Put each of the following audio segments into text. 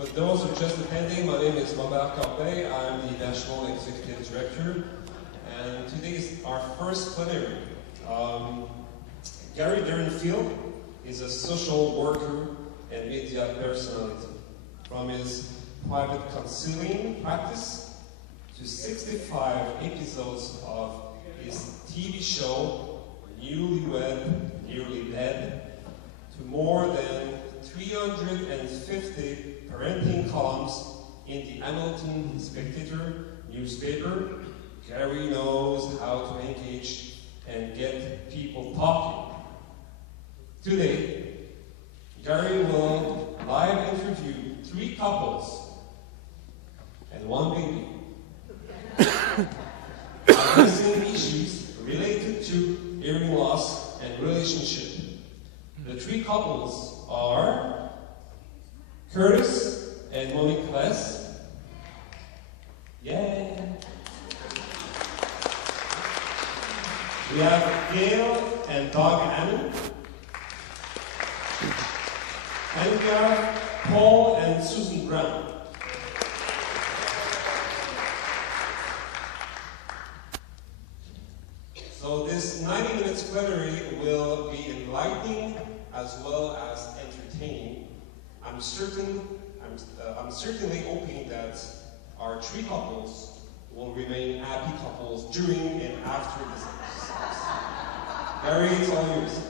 For those who are just attending, my name is Robert Corbeil. I'm the National Executive Director, and today is our first plenary. Gary Direnfeld is a social worker and media personality. From his private counseling practice to 65 episodes of his TV show, Newlywed, Nearly Dead, to more than 350 parenting columns in the Hamilton Spectator newspaper, Gary knows how to engage and get people talking. Today, Gary will live interview 3 couples and 1 baby addressing issues related to hearing loss and relationship. The 3 couples are Curtis and Monique Les. Yeah. We have Gael and Hannan. And we have Paul and Susan Brown. So this 90 minutes plenary will be enlightening as well as entertaining. I'm certainly hoping that our 3 couples will remain happy couples during and after this exercise. Gary, it's all yours.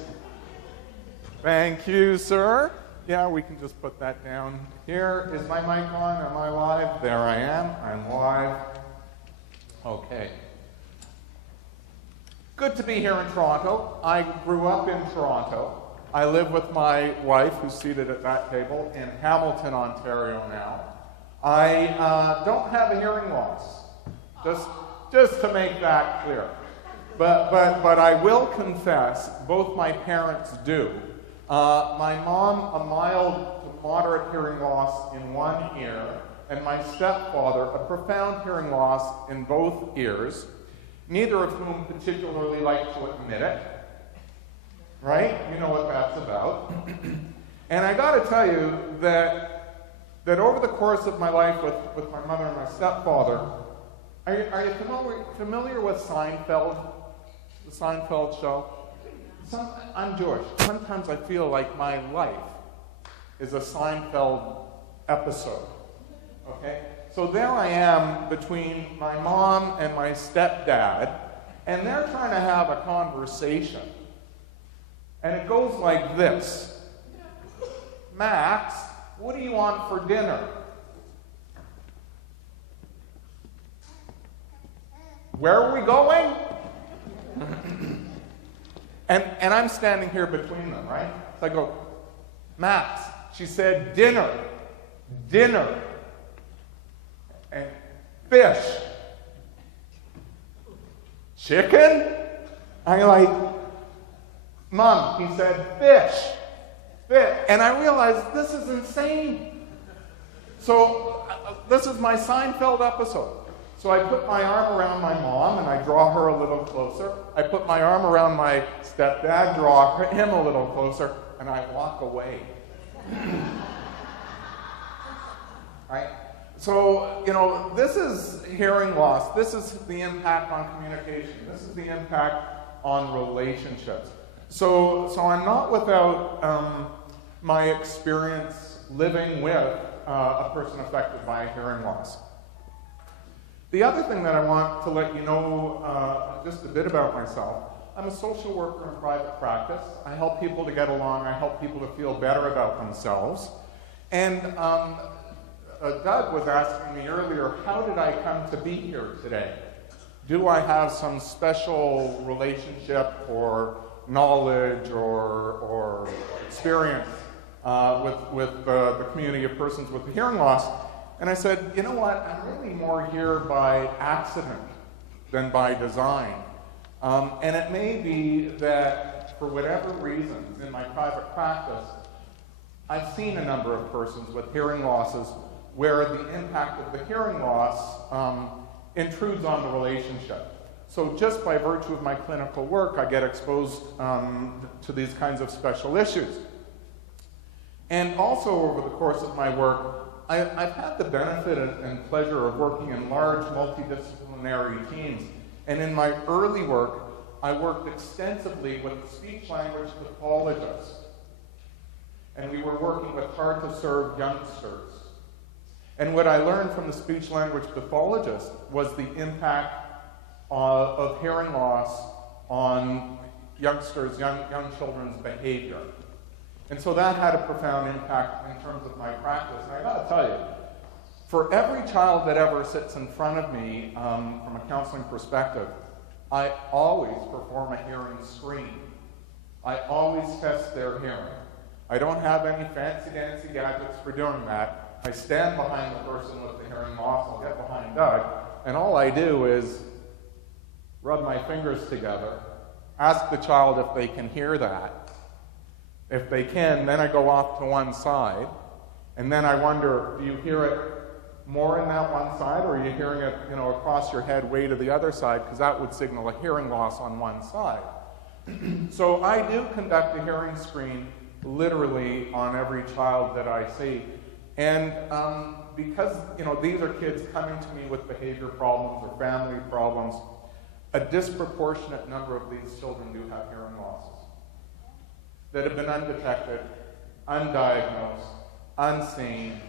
Thank you, sir. Yeah, we can just put that down here. Is my mic on? Am I live? There I am. I'm live. Okay. Good to be here in Toronto. I grew up in Toronto. I live with my wife, who's seated at that table, in Hamilton, Ontario now. I don't have a hearing loss, just to make that clear. But I will confess, both my parents do. My mom, a mild to moderate hearing loss in one ear, and my stepfather, a profound hearing loss in both ears, neither of whom particularly like to admit it. Right? You know what that's about. And I got to tell you that over the course of my life with my mother and my stepfather, are you familiar with Seinfeld? The Seinfeld show? I'm Jewish. Sometimes I feel like my life is a Seinfeld episode. Okay? So there I am between my mom and my stepdad, and they're trying to have a conversation. And it goes like this. Max, what do you want for dinner? Where are we going? And I'm standing here between them, right? So I go, Max, she said dinner. Dinner. And fish. Chicken? I'm like, Mom, he said fish. Fish. And I realized this is insane. So this is my Seinfeld episode. So I put my arm around my mom and I draw her a little closer. I put my arm around my stepdad, draw him a little closer, and I walk away. Right? So, you know, this is hearing loss. This is the impact on communication. This is the impact on relationships. So I'm not without my experience living with a person affected by hearing loss. The other thing that I want to let you know just a bit about myself, I'm a social worker in private practice. I help people to get along. I help people to feel better about themselves. And Doug was asking me earlier, how did I come to be here today? Do I have some special relationship or knowledge or experience with the community of persons with the hearing loss? And I said, you know what, I'm really more here by accident than by design. And it may be that for whatever reasons in my private practice, I've seen a number of persons with hearing losses where the impact of the hearing loss intrudes on the relationship. So just by virtue of my clinical work, I get exposed to these kinds of special issues. And also over the course of my work, I've had the benefit and pleasure of working in large multidisciplinary teams. And in my early work, I worked extensively with speech-language pathologists. And we were working with hard-to-serve youngsters. And what I learned from the speech-language pathologist was the impact of hearing loss on youngsters, young children's behavior. And so that had a profound impact in terms of my practice. And I gotta tell you, for every child that ever sits in front of me from a counseling perspective, I always perform a hearing screen. I always test their hearing. I don't have any fancy-dancy gadgets for doing that. I stand behind the person with the hearing loss, I'll get behind Doug, and all I do is rub my fingers together, ask the child if they can hear that. If they can, then I go off to one side, and then I wonder, do you hear it more in that one side, or are you hearing it, across your head way to the other side, because that would signal a hearing loss on one side. So I do conduct a hearing screen literally on every child that I see. And because, these are kids coming to me with behavior problems or family problems, a disproportionate number of these children do have hearing losses that have been undetected, undiagnosed, unseen.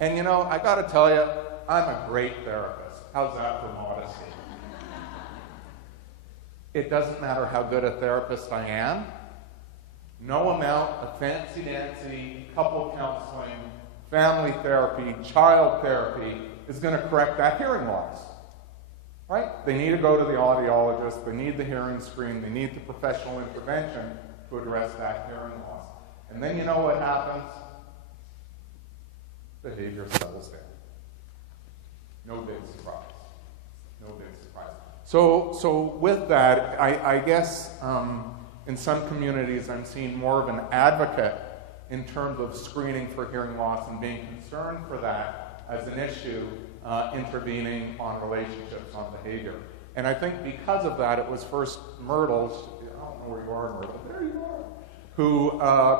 And I gotta tell you, I'm a great therapist. How's that for modesty? It doesn't matter how good a therapist I am. No amount of fancy-dancy couple counseling, family therapy, child therapy is going to correct that hearing loss. Right? They need to go to the audiologist, they need the hearing screen, they need the professional intervention to address that hearing loss. And then you know what happens? Behavior settles down. No big surprise. No big surprise. So with that, I guess in some communities I'm seeing more of an advocate in terms of screening for hearing loss and being concerned for that as an issue, intervening on relationships, on behavior. And I think because of that, it was first Myrtle, I don't know where you are, Myrtle, there you are, who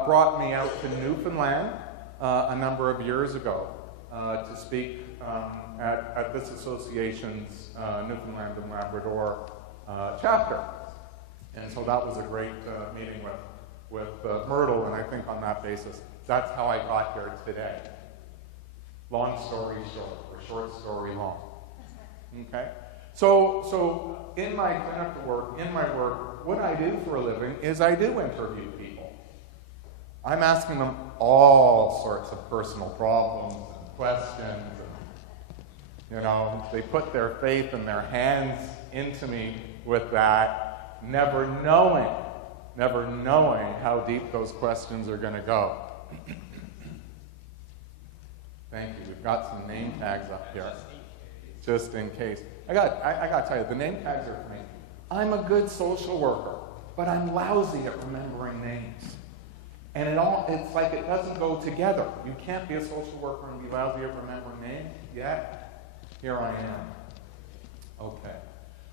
brought me out to Newfoundland a number of years ago to speak at this association's Newfoundland and Labrador chapter. And so that was a great meeting with Myrtle, and I think on that basis, that's how I got here today. Long story short, or short story long. Okay? So in my clinical work, in my work, what I do for a living is I do interview people. I'm asking them all sorts of personal problems and questions. And, they put their faith and their hands into me with that, never knowing how deep those questions are going to go. Thank you. We've got some name tags up here, just in case. I got to tell you, the name tags are for me. I'm a good social worker, but I'm lousy at remembering names. And it's like it doesn't go together. You can't be a social worker and be lousy at remembering names. Yet, here I am. Okay.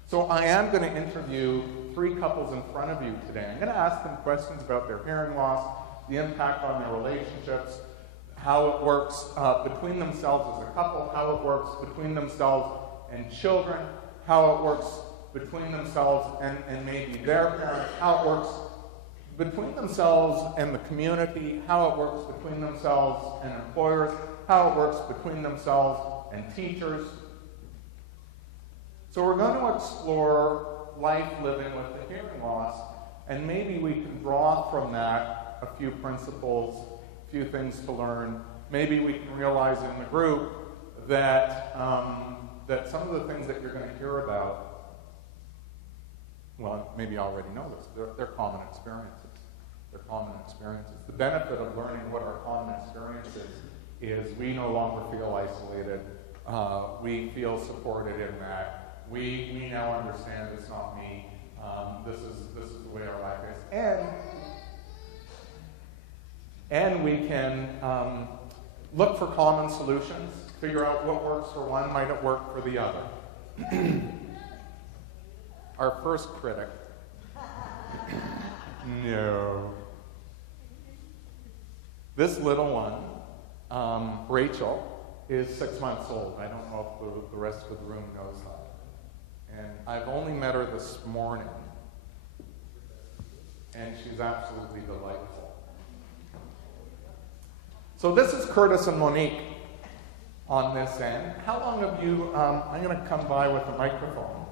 So I am going to interview 3 couples in front of you today. I'm going to ask them questions about their hearing loss, the impact on their relationships, how it works between themselves as a couple, how it works between themselves and children, how it works between themselves and maybe their parents, how it works between themselves and the community, how it works between themselves and employers, how it works between themselves and teachers. So we're going to explore life living with the hearing loss, and maybe we can draw from that a few principles, a few things to learn. Maybe we can realize in the group that, that some of the things that you're going to hear about, well, maybe you already know this, they're common experiences. They're common experiences. The benefit of learning what our common experiences is we no longer feel isolated. We feel supported in that. We now understand it's not me. This is the way our life is. And we can look for common solutions, figure out what works for one, might it work for the other. Our first critic. No. This little one, Rachel, is 6 months old. I don't know if the rest of the room knows that. And I've only met her this morning, and she's absolutely delightful. So this is Curtis and Monique on this end. How long have you, I'm going to come by with a microphone.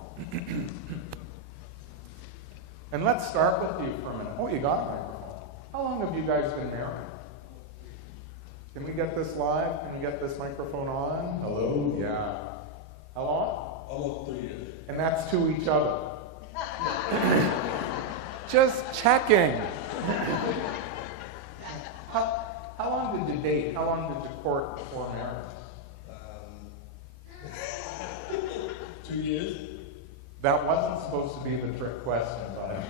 And let's start with you for a minute. Oh, you got a microphone. How long have you guys been married? Can we get this live? Can you get this microphone on? Hello? Yeah. How long? Almost 3 years. And that's to each other. Just checking. How long did you date? How long did you court before marriage? 2 years. That wasn't supposed to be the trick question, but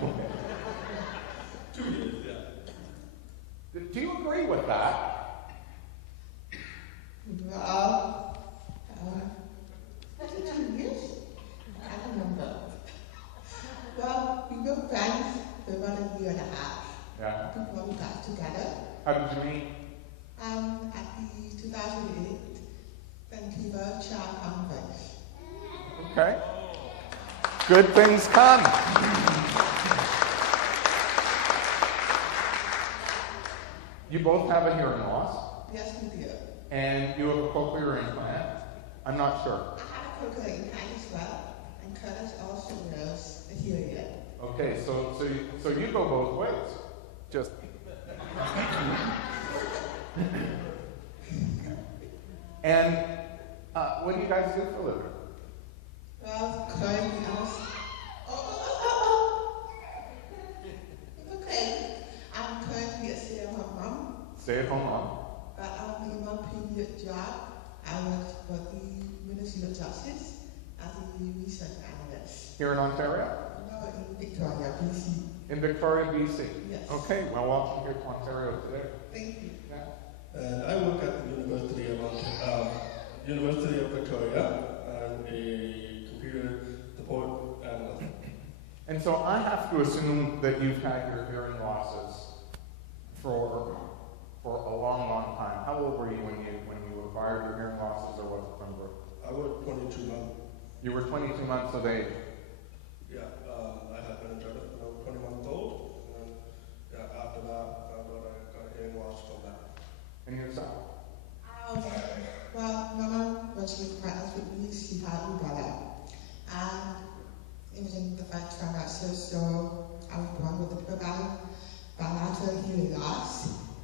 2 years, yeah. do you agree with that? Well, 2 years? I don't remember. Well, we were friends for about a year and a half Yeah. before we got together. How did you meet? At the 2008 Vancouver Child Conference. Okay. Good things come. You both have a hearing loss, Yes, we did. and you have a cochlear implant. I'm not sure. I had a cochlear implant as well, and Curtis also wears a hearing aid. Okay, so you go both ways. Just. And what do you guys do for a living? Well, currently I was. It's okay. I'm currently a stay-at-home mom. Stay-at-home mom. But in my previous job, I worked for the Ministry of Justice as a research analyst. Here in Ontario? No, in Victoria, BC. In Victoria, BC? Yes. Okay, well, welcome here to Ontario today. Thank you. Yeah. And I work at the University of Victoria as a computer support analyst. And so I have to assume that you've had your hearing losses for a long, long time. How old were you when you acquired your hearing losses, or was it from birth? I was 22 months. You were 22 months of age. Yeah, I had meningitis when I was 20 months old. And then, after that, I got a hearing loss from that. And yourself? Well, my mom was pregnant with me. She had rubella. And it was in the first trimester, so I was born with a bilateral hearing loss.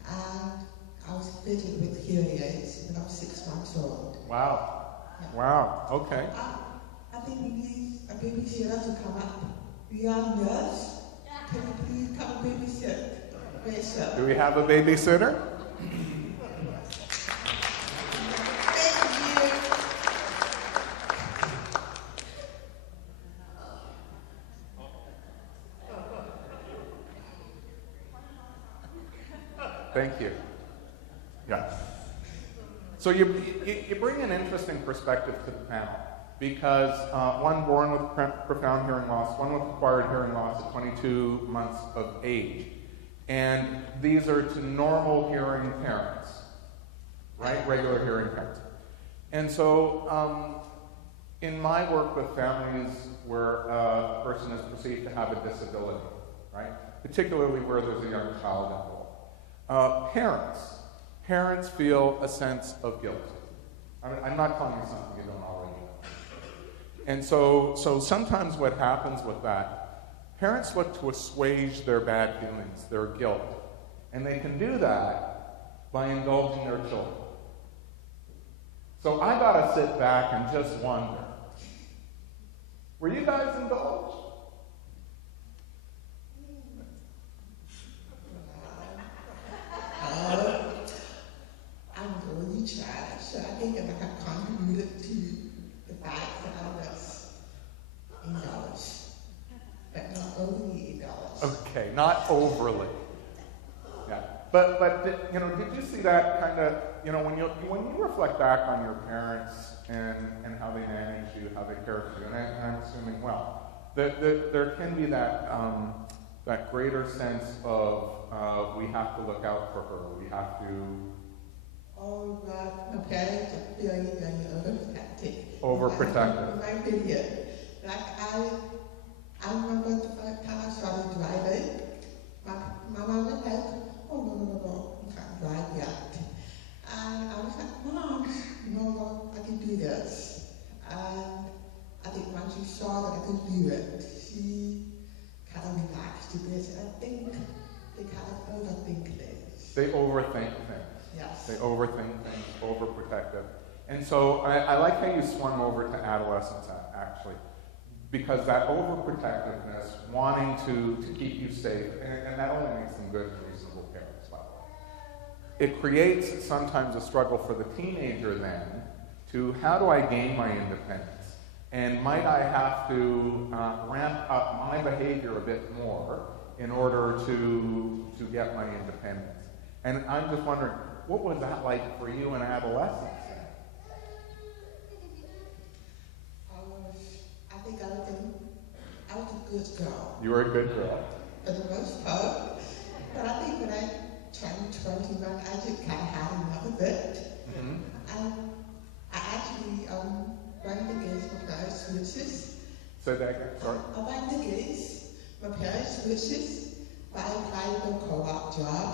And I was fitted with hearing aids when I was 6 months old. Wow. Yeah. Wow. Okay. I think we need a babysitter to come up. We are nurse. Can you please come babysit? Yes, sir. Do we have a babysitter? Thank you. Thank you. Yeah. So you bring an interesting perspective to the panel, because one born with profound hearing loss, one with acquired hearing loss at 22 months of age. And these are to normal hearing parents, right? Regular hearing parents. And so in my work with families where a person is perceived to have a disability, right? Particularly where there's a young child involved. Parents feel a sense of guilt. I'm not telling you something you don't already know. And so sometimes what happens with that, parents look to assuage their bad feelings, their guilt. And they can do that by indulging their children. So I gotta sit back and just wonder, were you guys indulged? I'm going to try. So I think that I have contributed to the fact that I was indulged, but not overly indulged. Okay, not overly. Yeah, but did you see that kind of, when you reflect back on your parents and how they managed you, how they cared for you, and I'm assuming there can be that greater sense of we have to look out for her, we have to. Oh, God, my parents are very, very overprotective. Overprotective. My opinion. Like I remember the first time I started driving, my mom was like, oh no, you can't drive yet. And I was like, Mom, no, I can do this. And I think once she saw that I could do it, she kind of relaxed a bit. And I think they kind of overthink things. They overthink things. Yes. They overthink things, overprotective. And so I like how you swung over to adolescence, actually, because that overprotectiveness, wanting to keep you safe, and that only makes them good and reasonable parents, by the way. It creates sometimes a struggle for the teenager then to how do I gain my independence? And might I have to ramp up my behavior a bit more in order to get my independence? And I'm just wondering, what was that like for you in adolescence? I think I was a good girl. You were a good girl. For the most part. But I think when I turned 21, I just kind of had enough of it. Mm-hmm. And I actually ran against my parents' wishes. Say that again, sorry. I ran against my parents' wishes by applying for a co-op job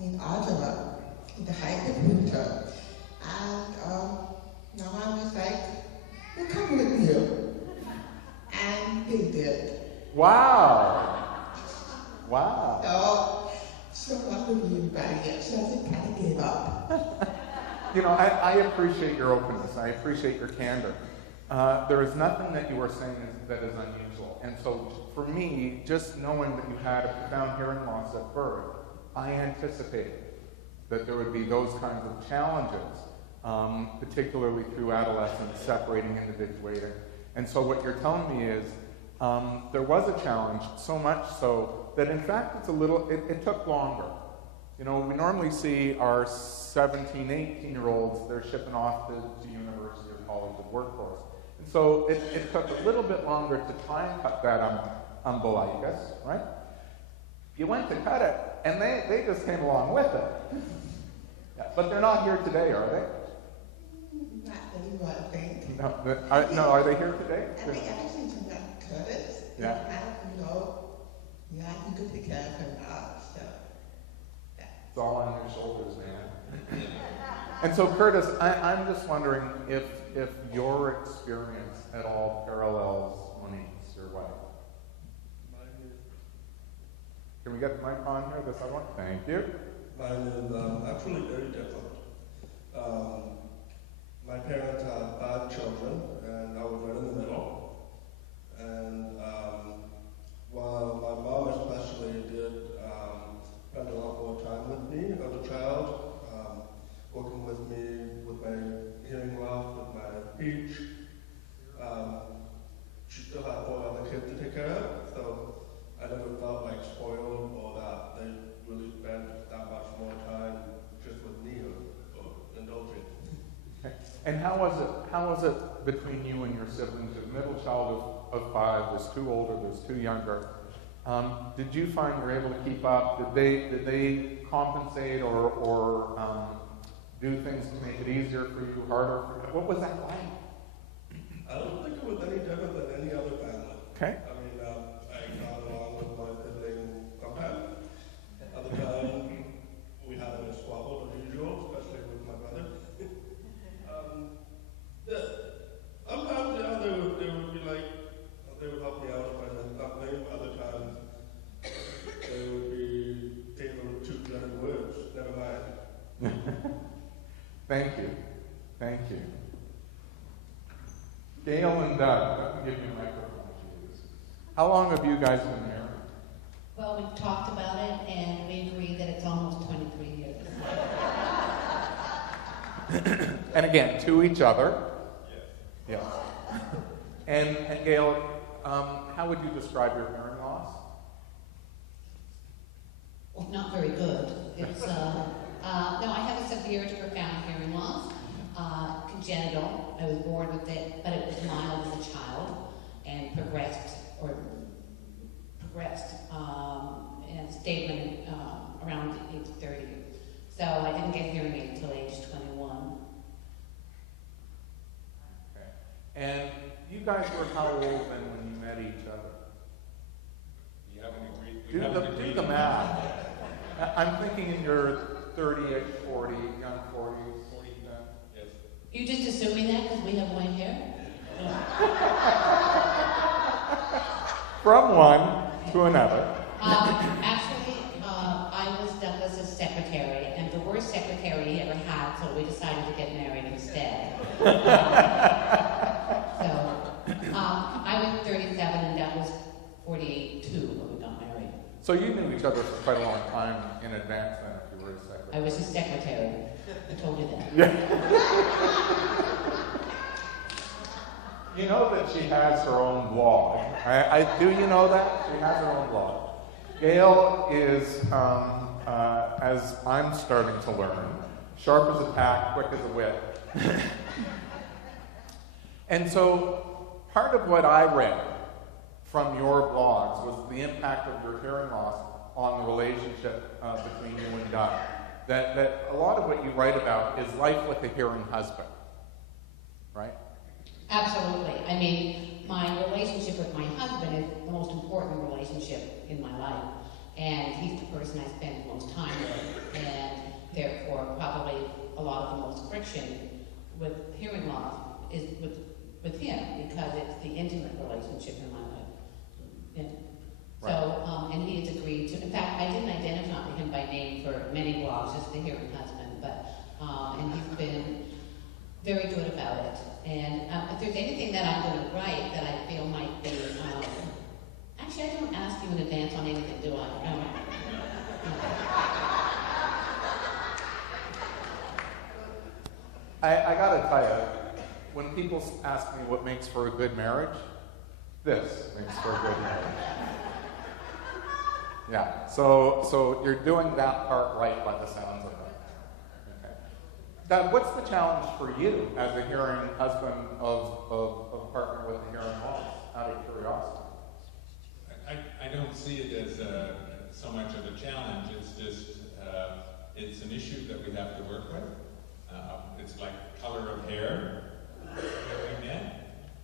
in Ottawa in the height of winter. And my mom was like, we'll come with you. And they did. Wow. Wow. So not really anybody yet, so I just kind of gave up. You know, I appreciate your openness. I appreciate your candor. There is nothing that you are saying that is unusual. And so for me, just knowing that you had a profound hearing loss at birth, I anticipated that there would be those kinds of challenges, particularly through adolescence, separating, individuating. And so what you're telling me is there was a challenge, so much so that in fact it took longer. You know, we normally see our 17, 18-year-olds, they're shipping off to university or college or workforce. And so it took a little bit longer to try and cut that umbilicus, right? You went to cut it, and they just came along with it. Yeah, but they're not here today, are they? Not anymore, I think. No, are they here today? I think actually to not cut it. Yeah. You know, yeah, you could take care of her now, so. Yeah. It's all on your shoulders, man. And so, Curtis, I'm just wondering if your experience at all parallels Monique's, your wife. Can we get the mic on here? This I want. Thank you. Mine is actually very different. My parents had 5 children, and I was right in the middle. And while my mom especially did spend a lot more time with me as a child, working with me with my hearing loss, with my speech, she still had 4 other kids to take care of, so I never felt like spoiled or that they really spent that much more time just with me or indulging. Okay. And how was it between you and your siblings? You're the middle child of 5. There's 2 older. There's 2 younger. Did you find you were able to keep up? Did they compensate or do things to make it easier for you, harder for you? What was that like? I don't think it was any different than any other family. Okay. I mean, I got along with my sibling sometimes. Other times, we had a squabble as usual, especially with my brother. Sometimes, yeah, they would be like, they would help me out if I did something. Other times, they would be able to dreaded words. Never mind. Thank you. Thank you. Gail and Doug, let me give you a microphone, please. How long have you guys been married? Well, we've talked about it, and we agree that it's almost 23 years. And again, to each other. Yes. And Gail, how would you describe your hearing loss? Well, not very good. It's no, I have a severe to profound hearing loss, congenital. I was born with it, but it was mild as a child and progressed and stayed around age 30. So I didn't get hearing aid until age 21. guys were how old then when you met each other? We haven't agreed. Do the math. I'm thinking in your 30-ish, 40, young 40s. 40, yes. You just assuming that because we have white hair? From one to another. Actually, I was Douglas's secretary, and the worst secretary he ever had, so we decided to get married instead. I was 37 and Doug was 42 when we got married. So you knew each other for quite a long time in advance then, if you were his secretary. I was his secretary. I told you that. Yeah. You know that she has her own blog. Do you know that? She has her own blog. Gael is, as I'm starting to learn, sharp as a tack, quick as a whip. And so part of what I read from your blogs was the impact of your hearing loss on the relationship between you and Doug. That a lot of what you write about is life with a hearing husband, right? Absolutely. I mean, my relationship with my husband is the most important relationship in my life. And he's the person I spend the most time with. And therefore, probably a lot of the most friction with hearing loss is with him, because it's the intimate relationship in my life. And Right. so, and he has agreed to, in fact, I didn't identify him by name for many blogs, just the hearing husband, but, and he's been very good about it. And if there's anything that I'm going to write that I feel might be, actually, I don't ask you in advance on anything, do I? I gotta tell you, when people ask me what makes for a good marriage, this makes for a good marriage. Yeah, so you're doing that part right by the sounds of it. Okay. Doug, what's the challenge for you as a hearing husband of a partner with a hearing loss, out of curiosity? I don't see it as so much of a challenge. It's just, it's an issue that we have to work with. It's like color of hair that we met.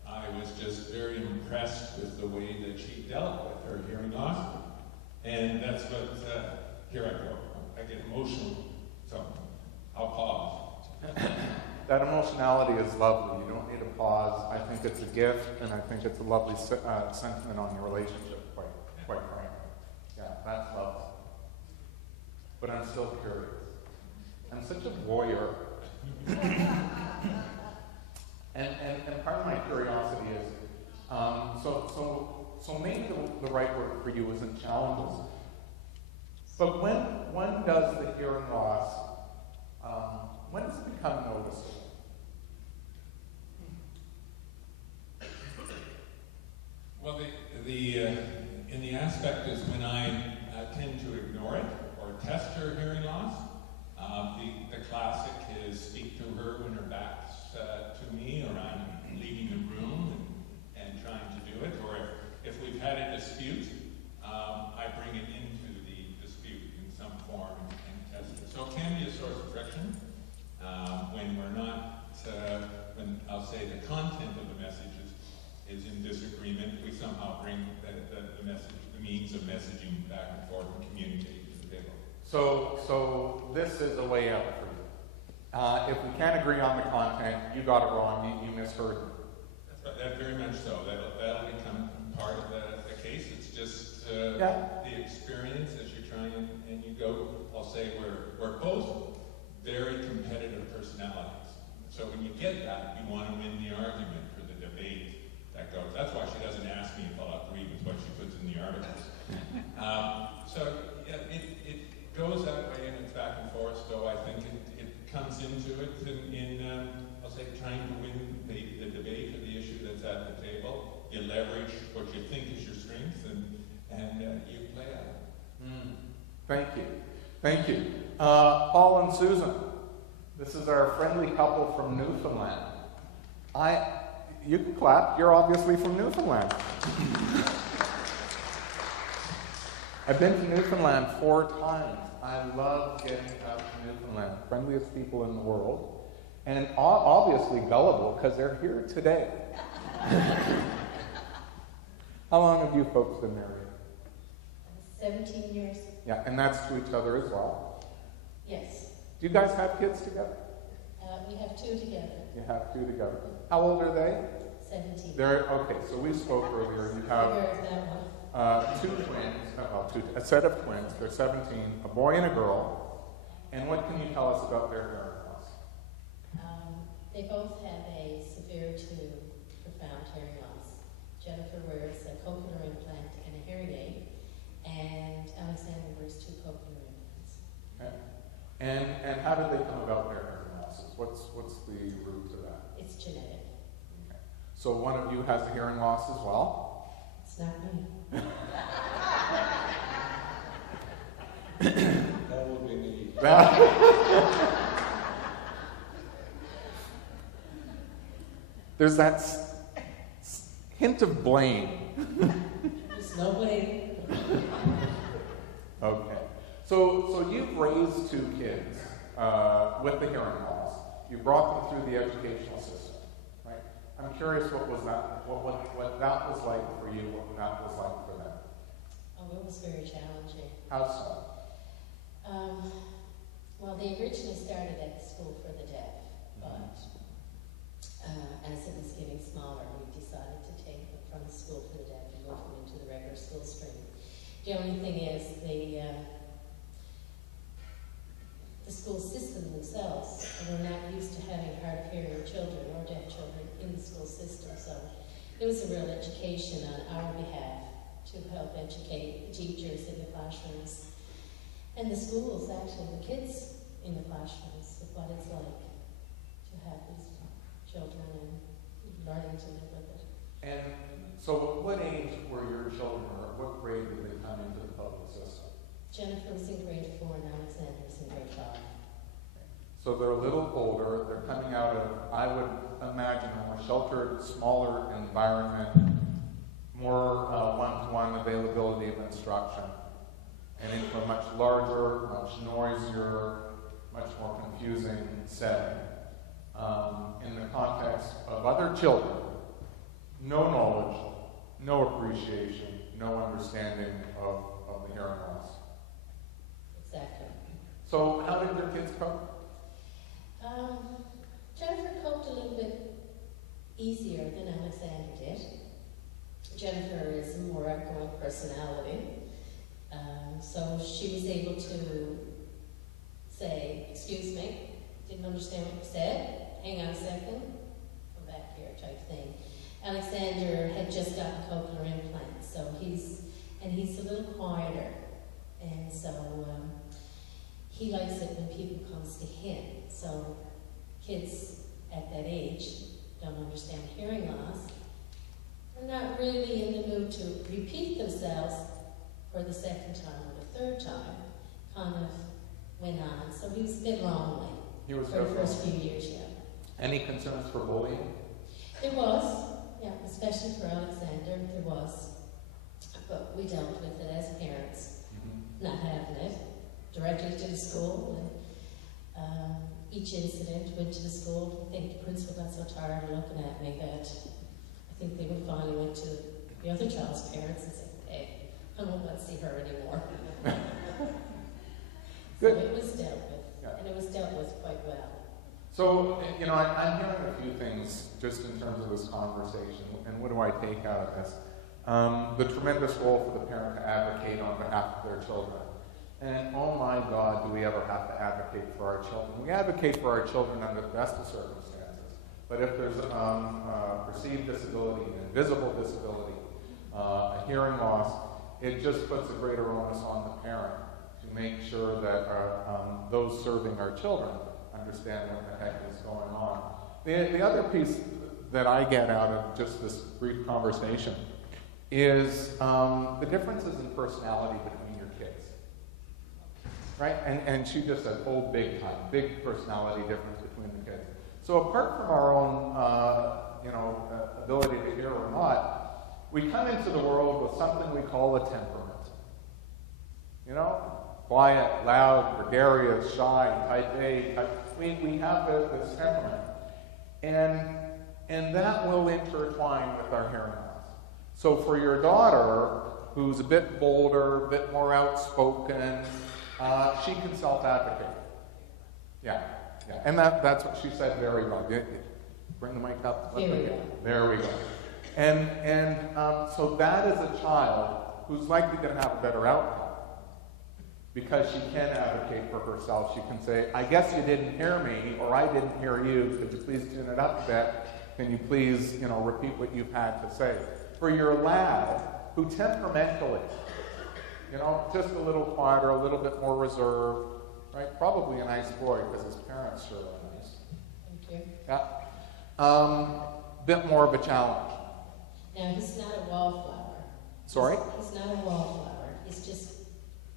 I was just very impressed with the way that she dealt with her hearing loss. And that's what, here I go. I get emotional, so I'll pause. That emotionality is lovely. You don't need to pause. I think it's a gift, and I think it's a lovely sentiment on your relationship, quite frankly. Yeah, that's lovely. But I'm still curious. I'm such a voyeur. and part of my curiosity is, so maybe the right word for you isn't challenges. But when does the hearing loss, when does it become noticeable? Well, in the aspect is when I tend to ignore it or test her hearing loss. The classic is speak to her when her back's to me, or I'm leaving the room and trying to do it, or if we've had a dispute, I bring it into the dispute in some form and test it. So it can be a source of friction when we're not, when I'll say the content of the message is in disagreement. We somehow bring the message, the means of messaging back and forth and communicating to the table. So this is a way out for you. If we can't agree on the content, you got it wrong, you misheard me. That very much so. That'll become part of the case. It's just the experience as you try and you go. I'll say we're both very competitive personalities. So when you get that, you want to win the argument or the debate that goes. That's why she doesn't ask me if I'll agree with what she puts in the articles. So yeah, it goes that way and it's back and forth. So I think it comes into it in I'll say trying to win the debate or the issue that's at the table. You leverage what you think is your strength and you play out. Thank you. Paul and Susan, this is our friendly couple from Newfoundland. You can clap, you're obviously from Newfoundland. I've been to Newfoundland 4 times. I love getting out to Newfoundland. Friendliest people in the world. And obviously gullible, because they're here today. How long have you folks been married? 17 years. Yeah, and that's to each other as well. Yes. Do you guys have kids together? We have 2 together. You have 2 together. How old are they? 17. They're okay. So we spoke earlier. You have Where is that one? 2 twins. A set of twins. They're 17, a boy and a girl. And what can you tell us about their hearing loss? They both have a severe to profound hearing loss. Jennifer wears a cochlear implant and a hearing aid, and Alexander wears 2 cochlear implants. Okay. And how did they come about their hearing losses? What's the root to that? It's genetic. Okay. So one of you has a hearing loss as well? It's not me. That would be me. There's that hint of blame. There's no blame. Okay. So you've raised 2 kids with the hearing loss. You brought them through the educational system, right? I'm curious what that was like for you, what that was like for them. Oh, it was very challenging. How so? Well, they originally started at the school for the deaf, but as it was getting smaller, we decided to take them from the school for the deaf and move them into the regular school stream. The only thing is the school system themselves were not used to having hard of hearing children or deaf children in the school system, so it was a real education on our behalf to help educate the teachers in the classrooms and the schools, actually, the kids in the classrooms, with what it's like to have these children and learning to live with it. And so at what age were your children, or what grade did they come into the public system? Jennifer was in grade 4 and Alexander was in grade 5. So they're a little older. They're coming out of, I would imagine, a more sheltered, smaller environment, more one-to-one availability of instruction, and into a much larger, much noisier, much more confusing setting. In the context of other children, no knowledge, no appreciation, no understanding of the hearing loss. Exactly. So how did your kids cope? Jennifer coped a little bit easier than Alexander did. Jennifer is a more outgoing personality, so she was able to say, "Excuse me, didn't understand what you said, hang on a second, come back here," type thing. Alexander had just gotten cochlear implants, so he's a little quieter, and so he likes it when people comes to him. So kids at that age don't understand hearing loss. They're not really in the mood to repeat themselves for the second time or the third time. Kind of went on. So he was a bit lonely He was for the first few years, yeah. Any concerns for bullying? There was, yeah, especially for Alexander, there was. But we dealt with it as parents, not having it, directly to the school. And, each incident went to the school. I think the principal got so tired of looking at me that I think they finally went to the other child's parents and said, "Hey, I don't want to see her anymore." Good. So it was dealt with, Yeah. and it was dealt with quite well. So, I'm hearing a few things just in terms of this conversation, and what do I take out of this? The tremendous role for the parent to advocate on behalf of their children. And oh my God, do we ever have to advocate for our children? We advocate for our children under the best of circumstances. But if there's perceived disability, an invisible disability, a hearing loss, it just puts a greater onus on the parent to make sure that those serving our children understand what the heck is going on. The other piece that I get out of just this brief conversation is the differences in personality between your kids. Right? And she just said, oh, big time, big personality difference between the kids. So apart from our own, ability to hear or not, we come into the world with something we call a temperament. Quiet, loud, gregarious, shy, type A. We have this temperament. And And that will intertwine with our hearing loss. So for your daughter, who's a bit bolder, a bit more outspoken, she can self-advocate. Yeah. And that's what she said very well. Bring the mic up. There we go. And so that is a child who's likely going to have a better outcome because she can advocate for herself. She can say, I guess you didn't hear me, or I didn't hear you. Could you please tune it up a bit? Can you please, repeat what you've had to say? For your lad, who temperamentally, just a little quieter, a little bit more reserved, right? Probably a nice boy because his parents sure are nice. Thank you. Yeah. Bit more of a challenge. Now, he's not a wallflower. Sorry? He's not a wallflower. He's just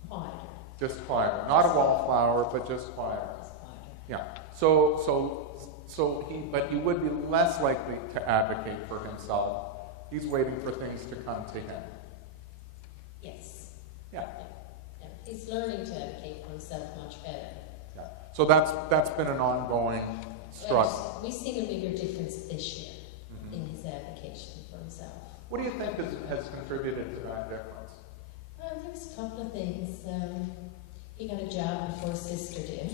quieter. Just quieter. Not a wallflower, but just quieter. Just quieter. Yeah. But he would be less likely to advocate for himself. He's waiting for things to come to him. Yes. Yeah. Yeah. He's learning to advocate for himself much better. Yeah. So that's been an ongoing struggle. We've seen a bigger difference this year in his advocation for himself. What do you think has contributed to that difference? There's a couple of things. He got a job before his sister did.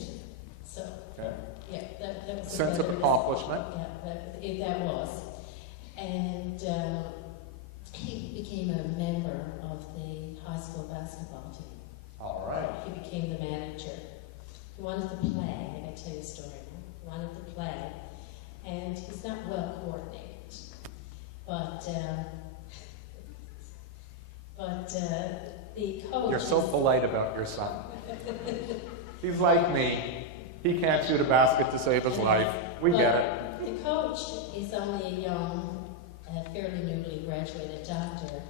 So, okay. Yeah, that was sense of accomplishment. Yeah, that was. And he became a member of the high school basketball team. All right. He became the manager. He wanted to play. I got to tell you a story. He wanted to play. And he's not well coordinated. But the coach... You're so polite about your son. He's like me. He can't shoot a basket to save his life. We get it. The coach is only a young, fairly newly graduated doctor,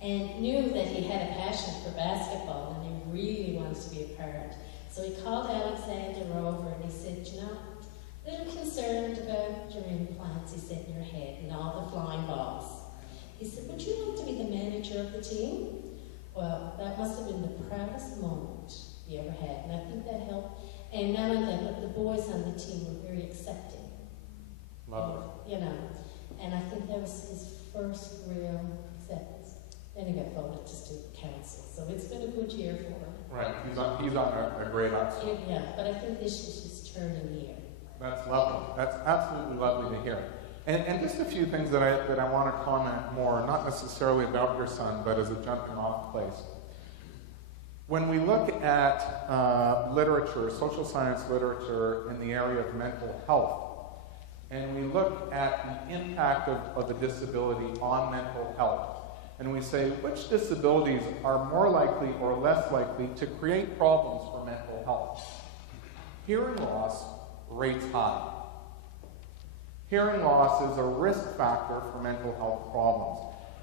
and knew that he had a passion for basketball, and he really wants to be a part. So he called Alexander over and he said, a little concerned about your implants, he said, in your head, and all the flying balls. He said, would you like to be the manager of the team? Well, that must have been the proudest moment he ever had, and I think that helped. And not only that, but the boys on the team were very accepting. Lovely. And I think that was his first real acceptance. Then he got voted to student council, so it's been a good year for him. Right, he's on a great upswing. Yeah, but I think this is his turning year. That's lovely. That's absolutely lovely to hear. And just a few things that I want to comment more, not necessarily about your son, but as a jumping off place. When we look at literature, social science literature in the area of mental health, and we look at the impact of a disability on mental health, and we say which disabilities are more likely or less likely to create problems for mental health. Hearing loss rates high. Hearing loss is a risk factor for mental health problems.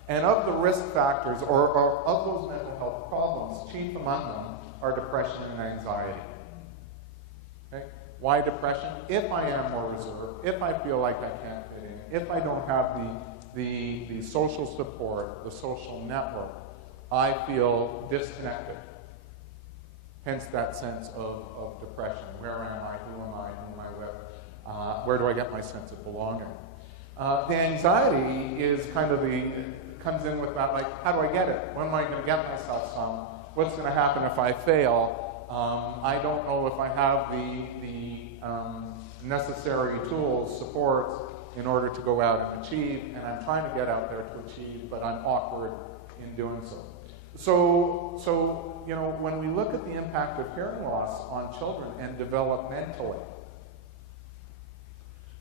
And of the risk factors, or of those mental health problems, chief among them are depression and anxiety. Okay? Why depression? If I am more reserved, if I feel like I can't fit in, if I don't have the social support, the social network, I feel disconnected. Hence that sense of depression. Where am I? Who am I? Who am I with? Where do I get my sense of belonging? The anxiety is kind of comes in with that, like, how do I get it? When am I going to get myself some? What's going to happen if I fail? I don't know if I have the necessary tools, supports, in order to go out and achieve, and I'm trying to get out there to achieve, but I'm awkward in doing so. So when we look at the impact of hearing loss on children and developmentally,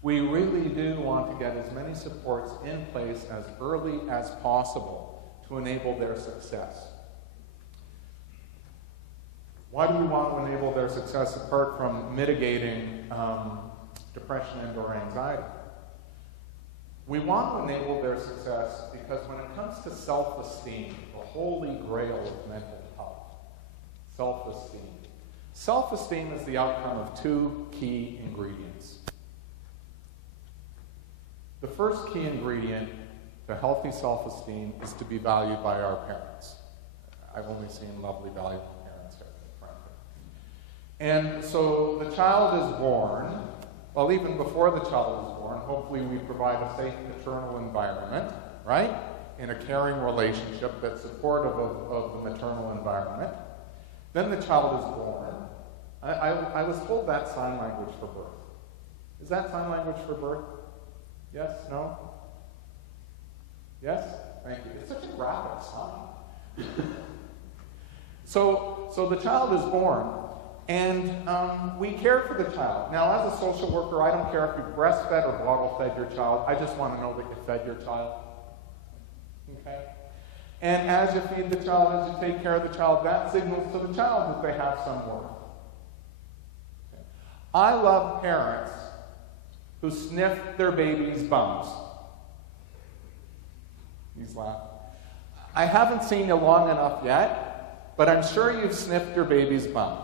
we really do want to get as many supports in place as early as possible to enable their success. Why do we want to enable their success apart from mitigating depression and/or anxiety? We want to enable their success because when it comes to self-esteem, the holy grail of mental health, self-esteem. Self-esteem is the outcome of two key ingredients. The first key ingredient to healthy self-esteem is to be valued by our parents. I've only seen lovely, valuable parents here in front of me. And so the child is born, well, even before the child is born, born, hopefully we provide a safe paternal environment, right? In a caring relationship that's supportive of the maternal environment. Then the child is born. I was told that's sign language for birth. Is that sign language for birth? Yes? No? Yes? Thank you. It's such a graphic sign. So the child is born, and we care for the child. Now, as a social worker, I don't care if you breastfed or bottle-fed your child. I just want to know that you fed your child. Okay? And as you feed the child, as you take care of the child, that signals to the child that they have some worth. Okay. I love parents who sniff their baby's bums. He's laughing. I haven't seen you long enough yet, but I'm sure you've sniffed your baby's bum.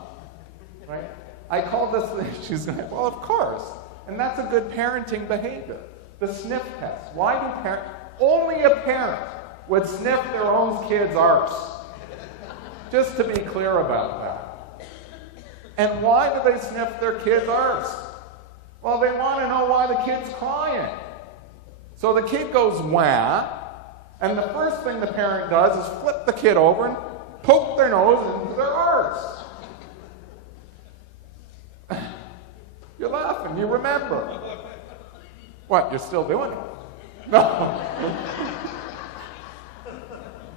Right? I call this, she's like, well, of course. And that's a good parenting behavior. The sniff test. Why do parents, only a parent would sniff their own kid's arse. Just to be clear about that. And why do they sniff their kid's arse? Well, they want to know why the kid's crying. So the kid goes wah, and the first thing the parent does is flip the kid over and poke their nose into their arse. You're laughing, you remember. What, you're still doing it? No.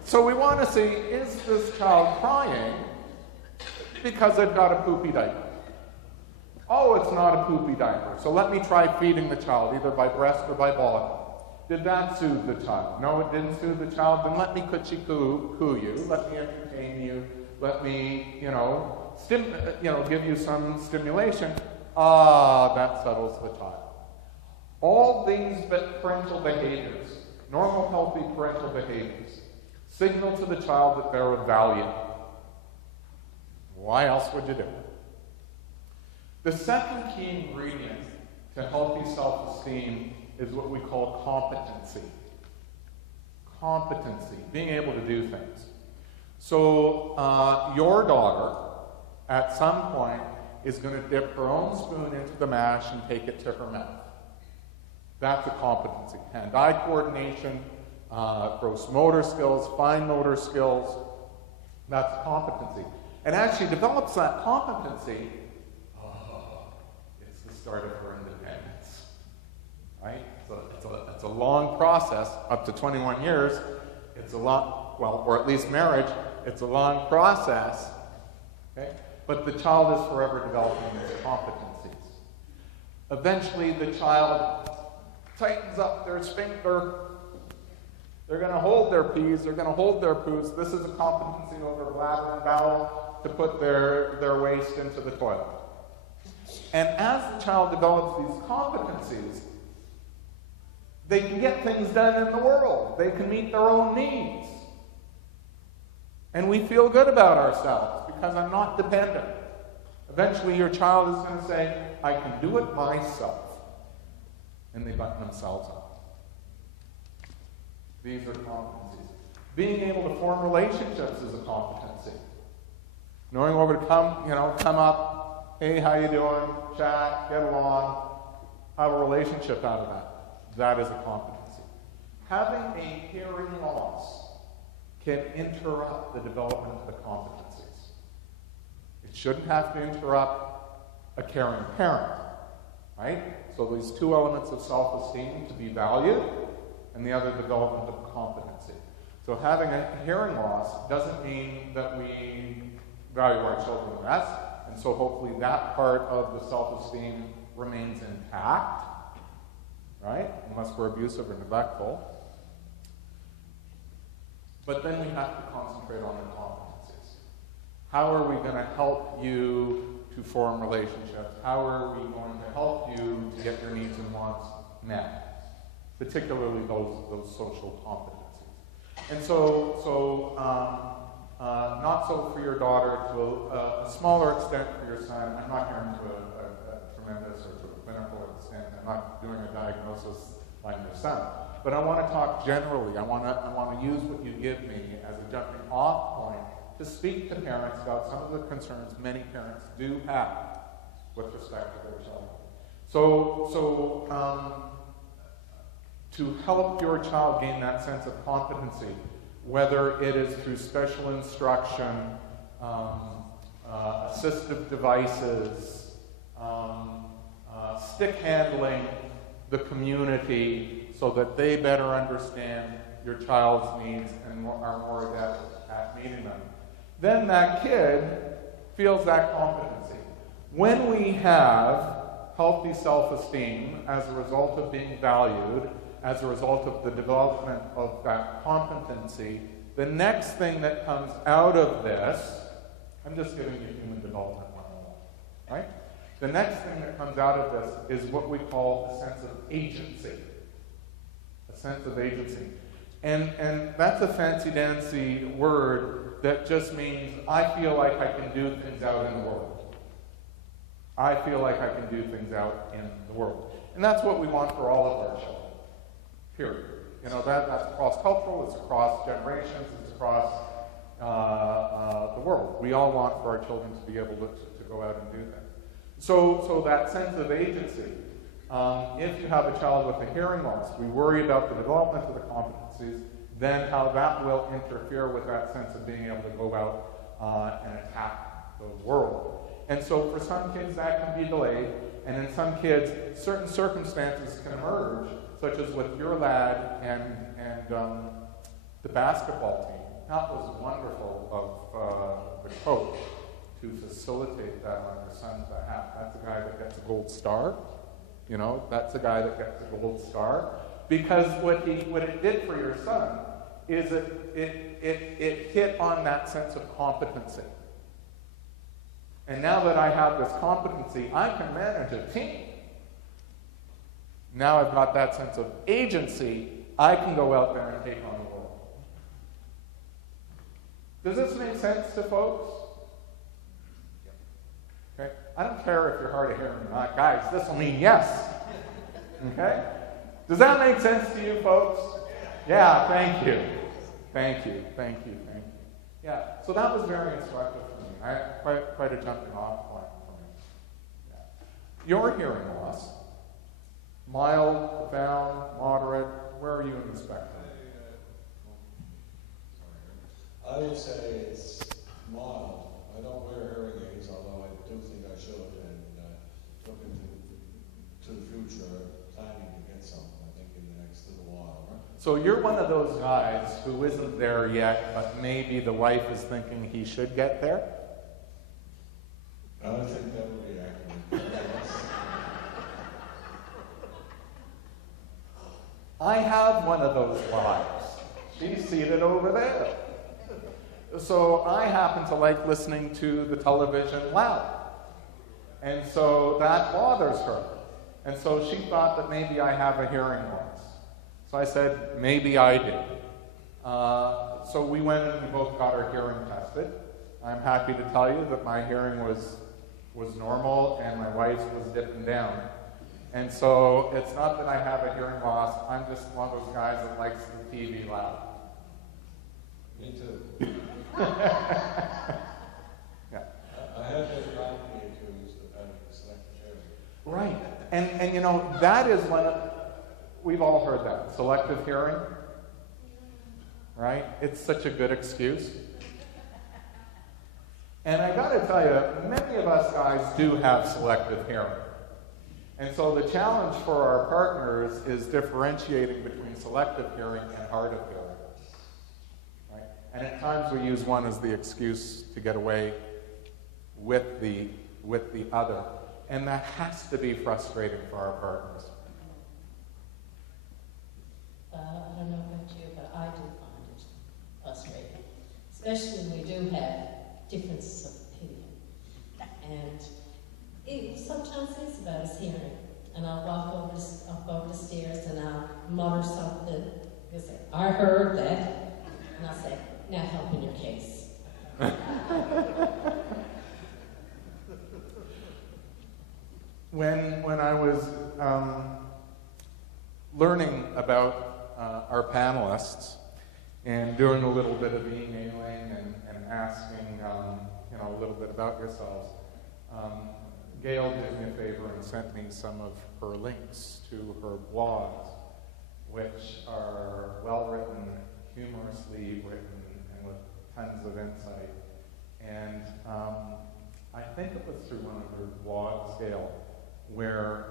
So we want to see, is this child crying because they've got a poopy diaper? Oh, it's not a poopy diaper. So let me try feeding the child, either by breast or by bottle. Did that soothe the child? No, it didn't soothe the child. Then let me coo you. Let me entertain you. Let me, give you some stimulation. That settles the child. All these parental behaviors, normal, healthy parental behaviors, signal to the child that they're of value. Why else would you do it? The second key ingredient to healthy self-esteem is what we call competency. Competency, being able to do things. So your daughter, at some point, is going to dip her own spoon into the mash and take it to her mouth. That's a competency. Hand-eye coordination, gross motor skills, fine motor skills. That's competency. And as she develops that competency, it's the start of her independence. Right? So it's a long process, up to 21 years. It's a long, or at least marriage, it's a long process. Okay? But the child is forever developing its competencies. Eventually, the child tightens up their sphincter. They're going to hold their pees. They're going to hold their poos. This is a competency over bladder and bowel to put their waste into the toilet. And as the child develops these competencies, they can get things done in the world. They can meet their own needs. And we feel good about ourselves because I'm not dependent. Eventually your child is going to say, I can do it myself. And they button themselves up. These are competencies. Being able to form relationships is a competency. Knowing where to come up, hey, how you doing? Chat, get along, have a relationship out of that. That is a competency. Having a hearing loss can interrupt the development of the competencies. It shouldn't have to interrupt a caring parent, right? So these two elements of self-esteem, to be valued, and the other, development of competency. So having a hearing loss doesn't mean that we value our children less, and so hopefully that part of the self-esteem remains intact, right? Unless we're abusive or neglectful. But then we have to concentrate on the competencies. How are we going to help you to form relationships? How are we going to help you to get your needs and wants met? Particularly those social competencies. And so not so for your daughter, to a smaller extent for your son. I'm not hearing to a tremendous or to a clinical extent. I'm not doing a diagnosis like your son. But I want to talk generally. I want to use what you give me as a jumping off point to speak to parents about some of the concerns many parents do have with respect to their children. So to help your child gain that sense of competency, whether it is through special instruction, assistive devices, stick handling the community so that they better understand your child's needs and are more adept at meeting them. Then that kid feels that competency. When we have healthy self-esteem as a result of being valued, as a result of the development of that competency, the next thing that comes out of this, I'm just giving you human development 101, right? The next thing that comes out of this is what we call a sense of agency. A sense of agency. And that's a fancy-dancy word that just means I feel like I can do things out in the world. I feel like I can do things out in the world. And that's what we want for all of our children. Period. You know, that's cross-cultural, it's across generations, it's across the world. We all want for our children to be able to go out and do that. So that sense of agency, if you have a child with a hearing loss, we worry about the development of the competencies, then how that will interfere with that sense of being able to go out and attack the world. And so for some kids that can be delayed, and in some kids, certain circumstances can emerge, such as with your lad and the basketball team. That was wonderful of the coach to facilitate that on your son's behalf. That's the guy that gets a gold star. You know, that's the guy that gets a gold star. Because what it did for your son is it hit on that sense of competency. And now that I have this competency, I can manage a team. Now I've got that sense of agency, I can go out there and take on the world. Does this make sense to folks? Okay? I don't care if you're hard of hearing or not. Guys, this will mean yes. Okay? Does that make sense to you folks? Yeah, thank you. Thank you. Yeah, so that was very instructive for me. Quite a jumping off point for me. Yeah. Your hearing loss, mild, profound, moderate, where are you in the spectrum? I would say it's mild. I don't wear hearing aids, although I do think I should, and looking to the future, planning to get some, I think, in the next little while. Right? So you're one of those guys who isn't there yet, but maybe the wife is thinking he should get there? I don't think that would be accurate. I have one of those wives. She's seated over there. So I happen to like listening to the television loud. And so that bothers her. And so she thought that maybe I have a hearing loss. So I said, maybe I do. So we went and we both got our hearing tested. I'm happy to tell you that my hearing was normal and my wife's was dipping down. And so it's not that I have a hearing loss, I'm just one of those guys that likes the TV loud. Me too. Yeah. I have been wrongly accused of having a selective hearing. Right. And you know, that is one of, we've all heard that, selective hearing. Right? It's such a good excuse. And I gotta tell you, many of us guys do have selective hearing. And so the challenge for our partners is differentiating between selective hearing and hard of hearing. Right? And at times we use one as the excuse to get away with the other. And that has to be frustrating for our partners. I don't know about you, but I do find it frustrating. Especially when we do have differences of opinion. And it sometimes is about his hearing. And I'll go up the stairs and I'll mutter something. He'll say, I heard that. And I'll say, not helping your case. When I was learning about our panelists and doing a little bit of emailing and asking a little bit about yourselves, Gail did me a favor and sent me some of her links to her blogs. which are well-written, humorously written, and with tons of insight. And I think it was through one of her blogs, Gael, where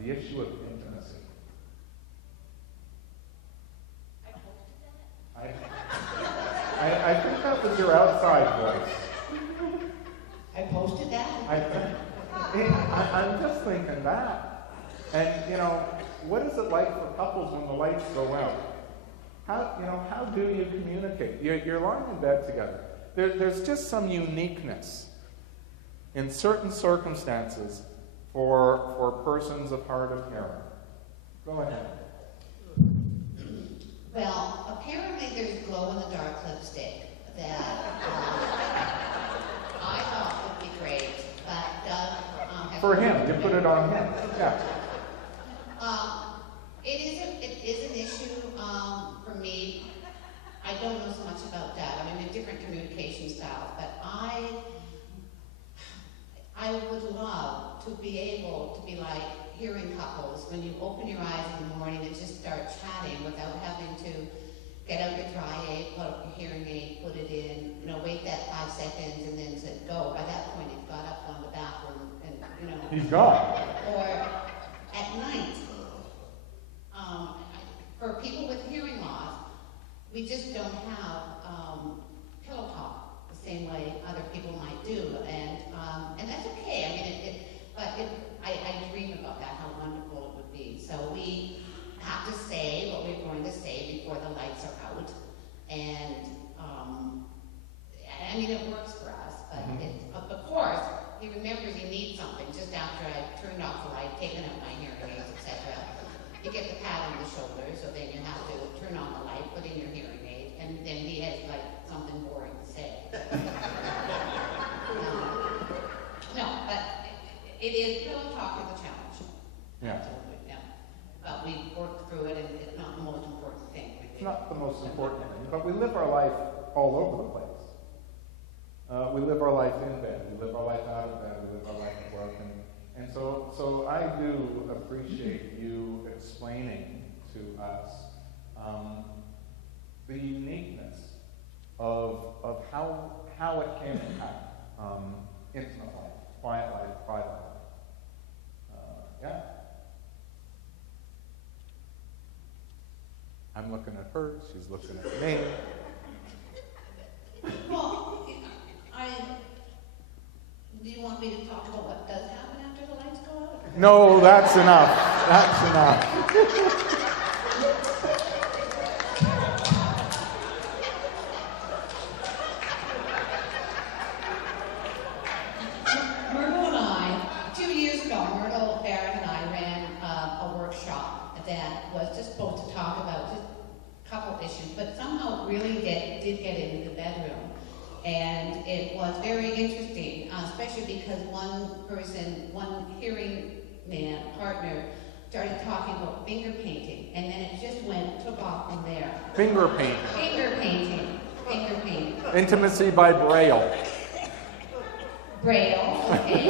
the issue of intimacy. I think that was your outside voice. I posted that? I'm just thinking that. And, you know, what is it like for couples when the lights go out? How do you communicate? You're lying in bed together. There's just some uniqueness in certain circumstances for persons of hard of hearing. Go ahead. Well, apparently there's glow-in-the-dark lipstick that I thought would be great, but Doug... For him, you put it on him. Yeah. It is an issue for me. I don't know so much about Doug. I mean, a different communication style, but I would love to be able to be like hearing couples when you open your eyes in the morning and just start chatting without having to get out your dry aid, put up your hearing aid, put it in, wait that 5 seconds and then say go. By that point, you've got up on the bathroom and, He's gone. Or at night, for people with hearing loss, we just don't have pillow talk the same way other people might do, and that's okay. I mean, I dream about that, how wonderful it would be. So we have to say what we're going to say before the lights are out, and I mean, it works for us. But of course, he remembers you need something just after I turned off the light, taken out my hearing aids, etc. You get the pat on the shoulder, so then you have to turn on the light, put in your hearing aid, and then he has like something boring to say. No, but it is, pillow talk is a challenge. Yeah. Absolutely, yeah. But we work through it, and it's not the most important thing. It's not the most important thing, but we live our life all over the place. We live our life in bed, we live our life out of bed, we live our life at work, and so I do appreciate you explaining to us the uniqueness of how it can impact intimate life, quiet life, private life. Yeah. I'm looking at her, she's looking at me. Well, do you want me to talk about what does happen after the lights go out? No, that's enough. That's enough. Myrtle and I, 2 years ago, Myrtle, Barrett, and I ran a workshop that was just supposed to talk about just a couple issues, but somehow it really did get into the bedroom. And it was very interesting, especially because one hearing man, partner, started talking about finger painting, and then it just took off from there. Finger painting. Finger painting. Finger painting. Intimacy by Braille. Braille, okay.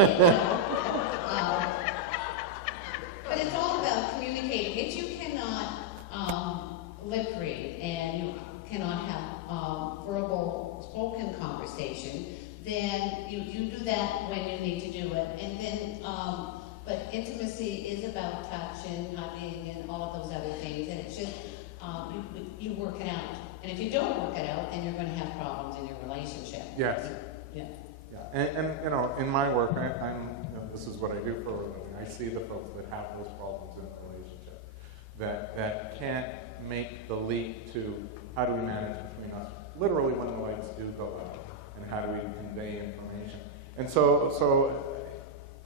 But it's all about communicating. If you cannot lip read and you cannot have verbal spoken conversation, then you do that when you need to do it. And then, but intimacy is about touch and hugging and all of those other things, and it's just, you work it out. And if you don't work it out, then you're going to have problems in your relationship. Yes. Yeah. Yeah. And in my work, this is what I do for a living. I see the folks that have those problems in a relationship that can't make the leap to how do we manage between us, literally when the lights do go out, and how do we convey information. And so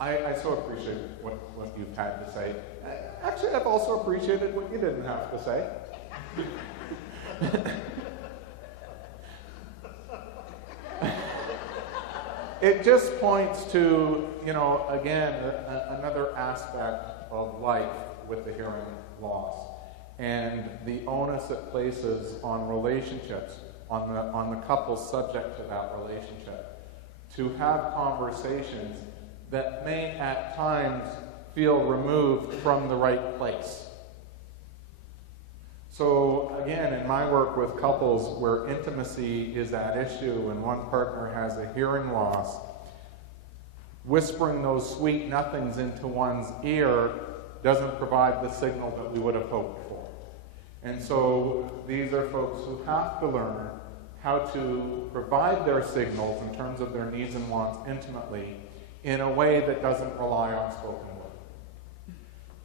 I so appreciate what you've had to say. Actually, I've also appreciated what you didn't have to say. It just points to, again, another aspect of life with the hearing loss, and the onus it places on relationships, on the couple subject to that relationship, to have conversations that may at times feel removed from the right place. So again, in my work with couples where intimacy is at issue and one partner has a hearing loss, whispering those sweet nothings into one's ear doesn't provide the signal that we would have hoped for. And so these are folks who have to learn how to provide their signals in terms of their needs and wants intimately in a way that doesn't rely on spoken word.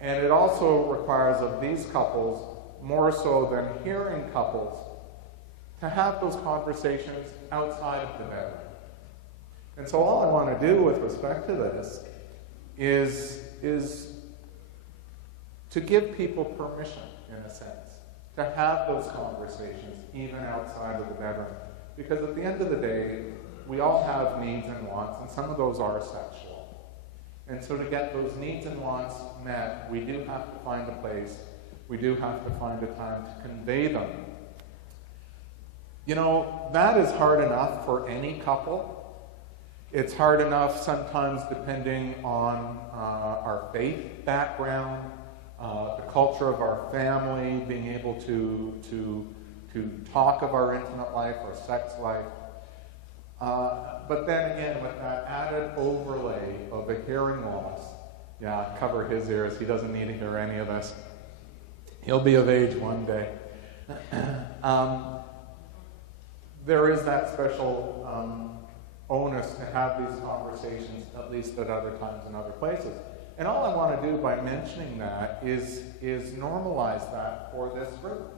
And it also requires of these couples, more so than hearing couples, to have those conversations outside of the bedroom. And so all I want to do with respect to this is to give people permission, in a sense, to have those conversations even outside of the bedroom. Because at the end of the day, we all have needs and wants, and some of those are sexual. And so to get those needs and wants met, we do have to find a place, we do have to find a time to convey them. You know, that is hard enough for any couple. It's hard enough sometimes depending on our faith background, the culture of our family, being able to talk of our intimate life, our sex life. But then again, with that added overlay of a hearing loss, yeah, cover his ears, he doesn't need to hear any of this. He'll be of age one day. There is that special onus to have these conversations, at least at other times and other places. And all I want to do by mentioning that is normalize that for this group.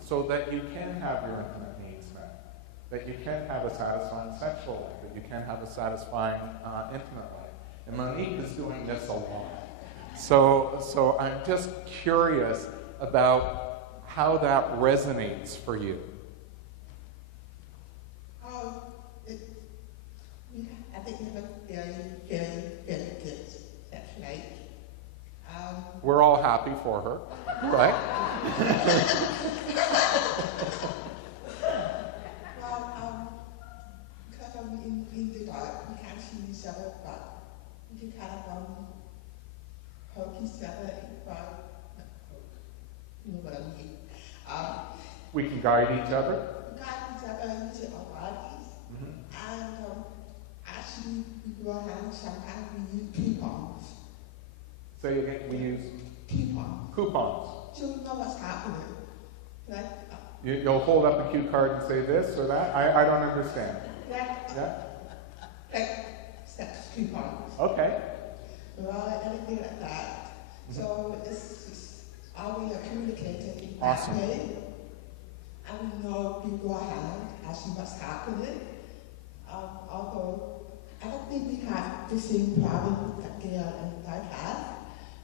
So that you can have your intimate needs met, that you can have a satisfying sexual life, that you can have a satisfying intimate life. And Monique is doing this a lot. So I'm just curious about how that resonates for you. I think you have a very good sex life. We're all happy for her, right? Because I'm in the dark, we can't see each other, but we can kind of poke each other, but you know what I mean. We can guide each other. Guide each other using our bodies, and actually we go around. Sometimes we use coupons. Say again, we use Coupons. coupons. So we know what's happening. Like, You'll hold up a cue card and say this or that? I don't understand. Yeah? like sex coupons. Okay. Well, anything like that. So it's our way of communicating in Awesome. that way. And we know we go around and see what's happening. Although I don't think we have the same problem that Gael and I have,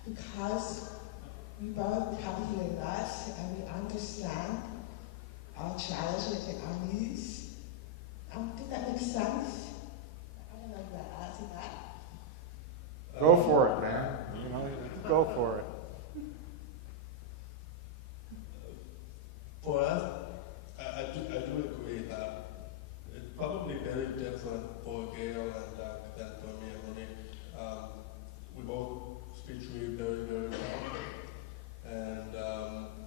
because we both have a hearing loss and we understand our challenges and our needs. Did that make sense? I don't know if I answered that. Go for it, man. You know, go for it. For us, I do agree that it's probably very different for Gael and than for me and Monique. We both spiritually very, very well. And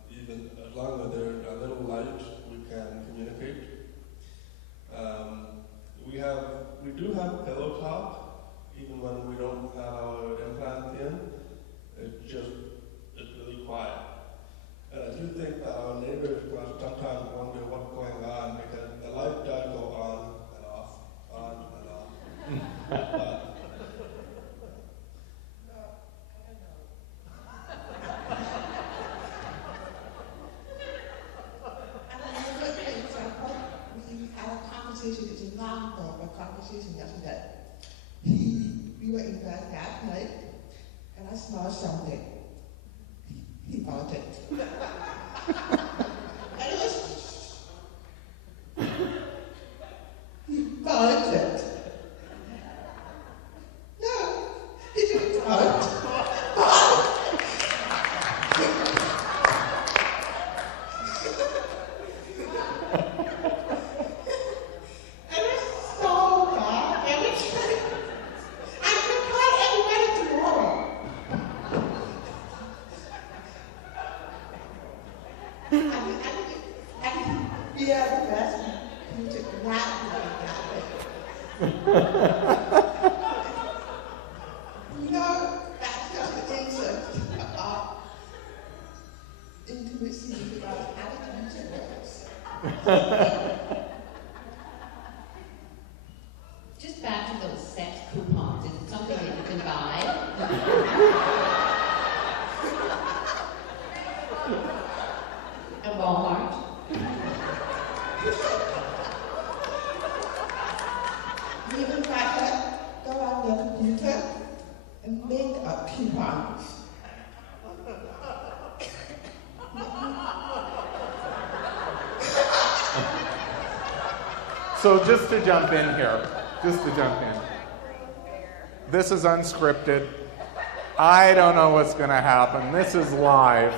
even as long as there's a little light, we can communicate. We do have pillow talk, even when we don't have our implant in. It's really quiet. And I do think that our neighbors will sometimes wonder what's going on, because the light does go on and off, on and off. But, It's a long conversation yesterday. We were in bed that night, and I smelled something. He bought it. And it was... He bought it. No, he didn't buy it. We are the best computer not you know, that's just the interest of intimacy about how the computer works. Just back to those sex coupons. Is it something that you can buy? At Walmart? You can go on your computer and make up coupons. So just to jump in here, this is unscripted. I don't know what's going to happen. This is live.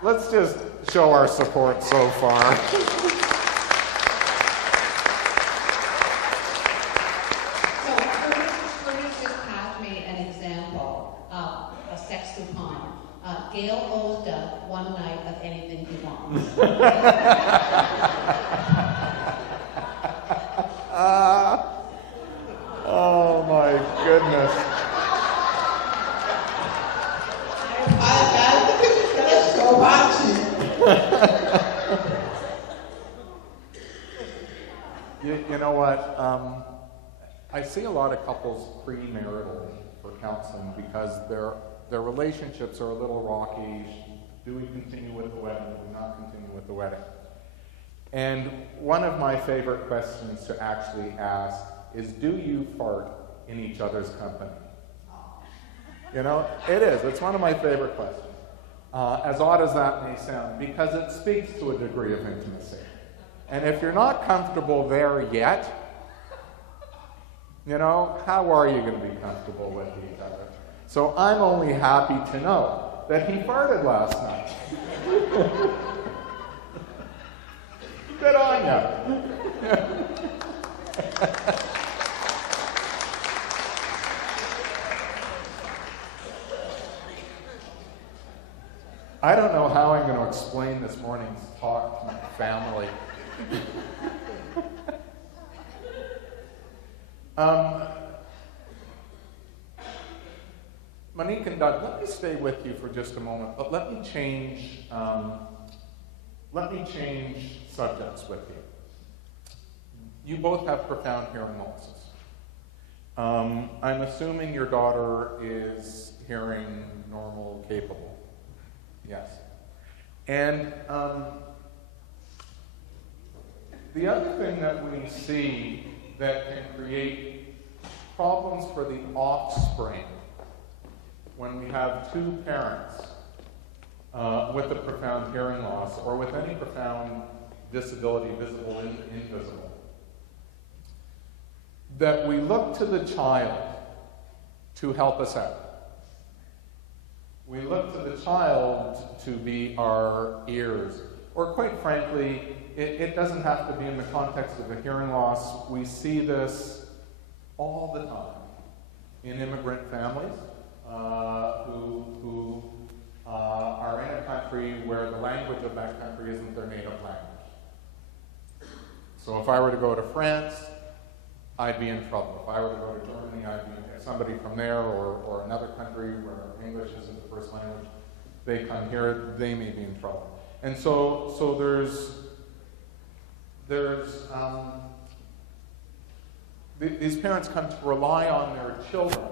Let's just show our support so far. So Curtis just passed me an example of a sex coupon. Gail owes Doug one night of anything he wants. Oh my goodness. That's so You know what? I see a lot of couples premarital for counseling because their relationships are a little rocky. Do we continue with the wedding? Do we not continue with the wedding? And one of my favorite questions to actually ask is, do you fart in each other's company? You know, it is. It's one of my favorite questions. As odd as that may sound, because it speaks to a degree of intimacy. And if you're not comfortable there yet, you know, how are you going to be comfortable with each other? So I'm only happy to know that he farted last night. Good on you. I don't know how I'm going to explain this morning's talk to my family. Monique and Doug, let me stay with you for just a moment, but let me change subjects with you. You both have profound hearing losses. I'm assuming your daughter is hearing normal, capable. Yes. And the other thing that we see that can create problems for the offspring when we have two parents with a profound hearing loss or with any profound disability, visible and invisible, that we look to the child to help us out. We look to the child to be our ears. Or quite frankly, it doesn't have to be in the context of a hearing loss. We see this all the time in immigrant families who are in a country where the language of that country isn't their native language. So if I were to go to France, I'd be in trouble. If I were to go to Germany, I'd be somebody from there or another country where English isn't the first language. They come here, they may be in trouble. And so these parents come to rely on their children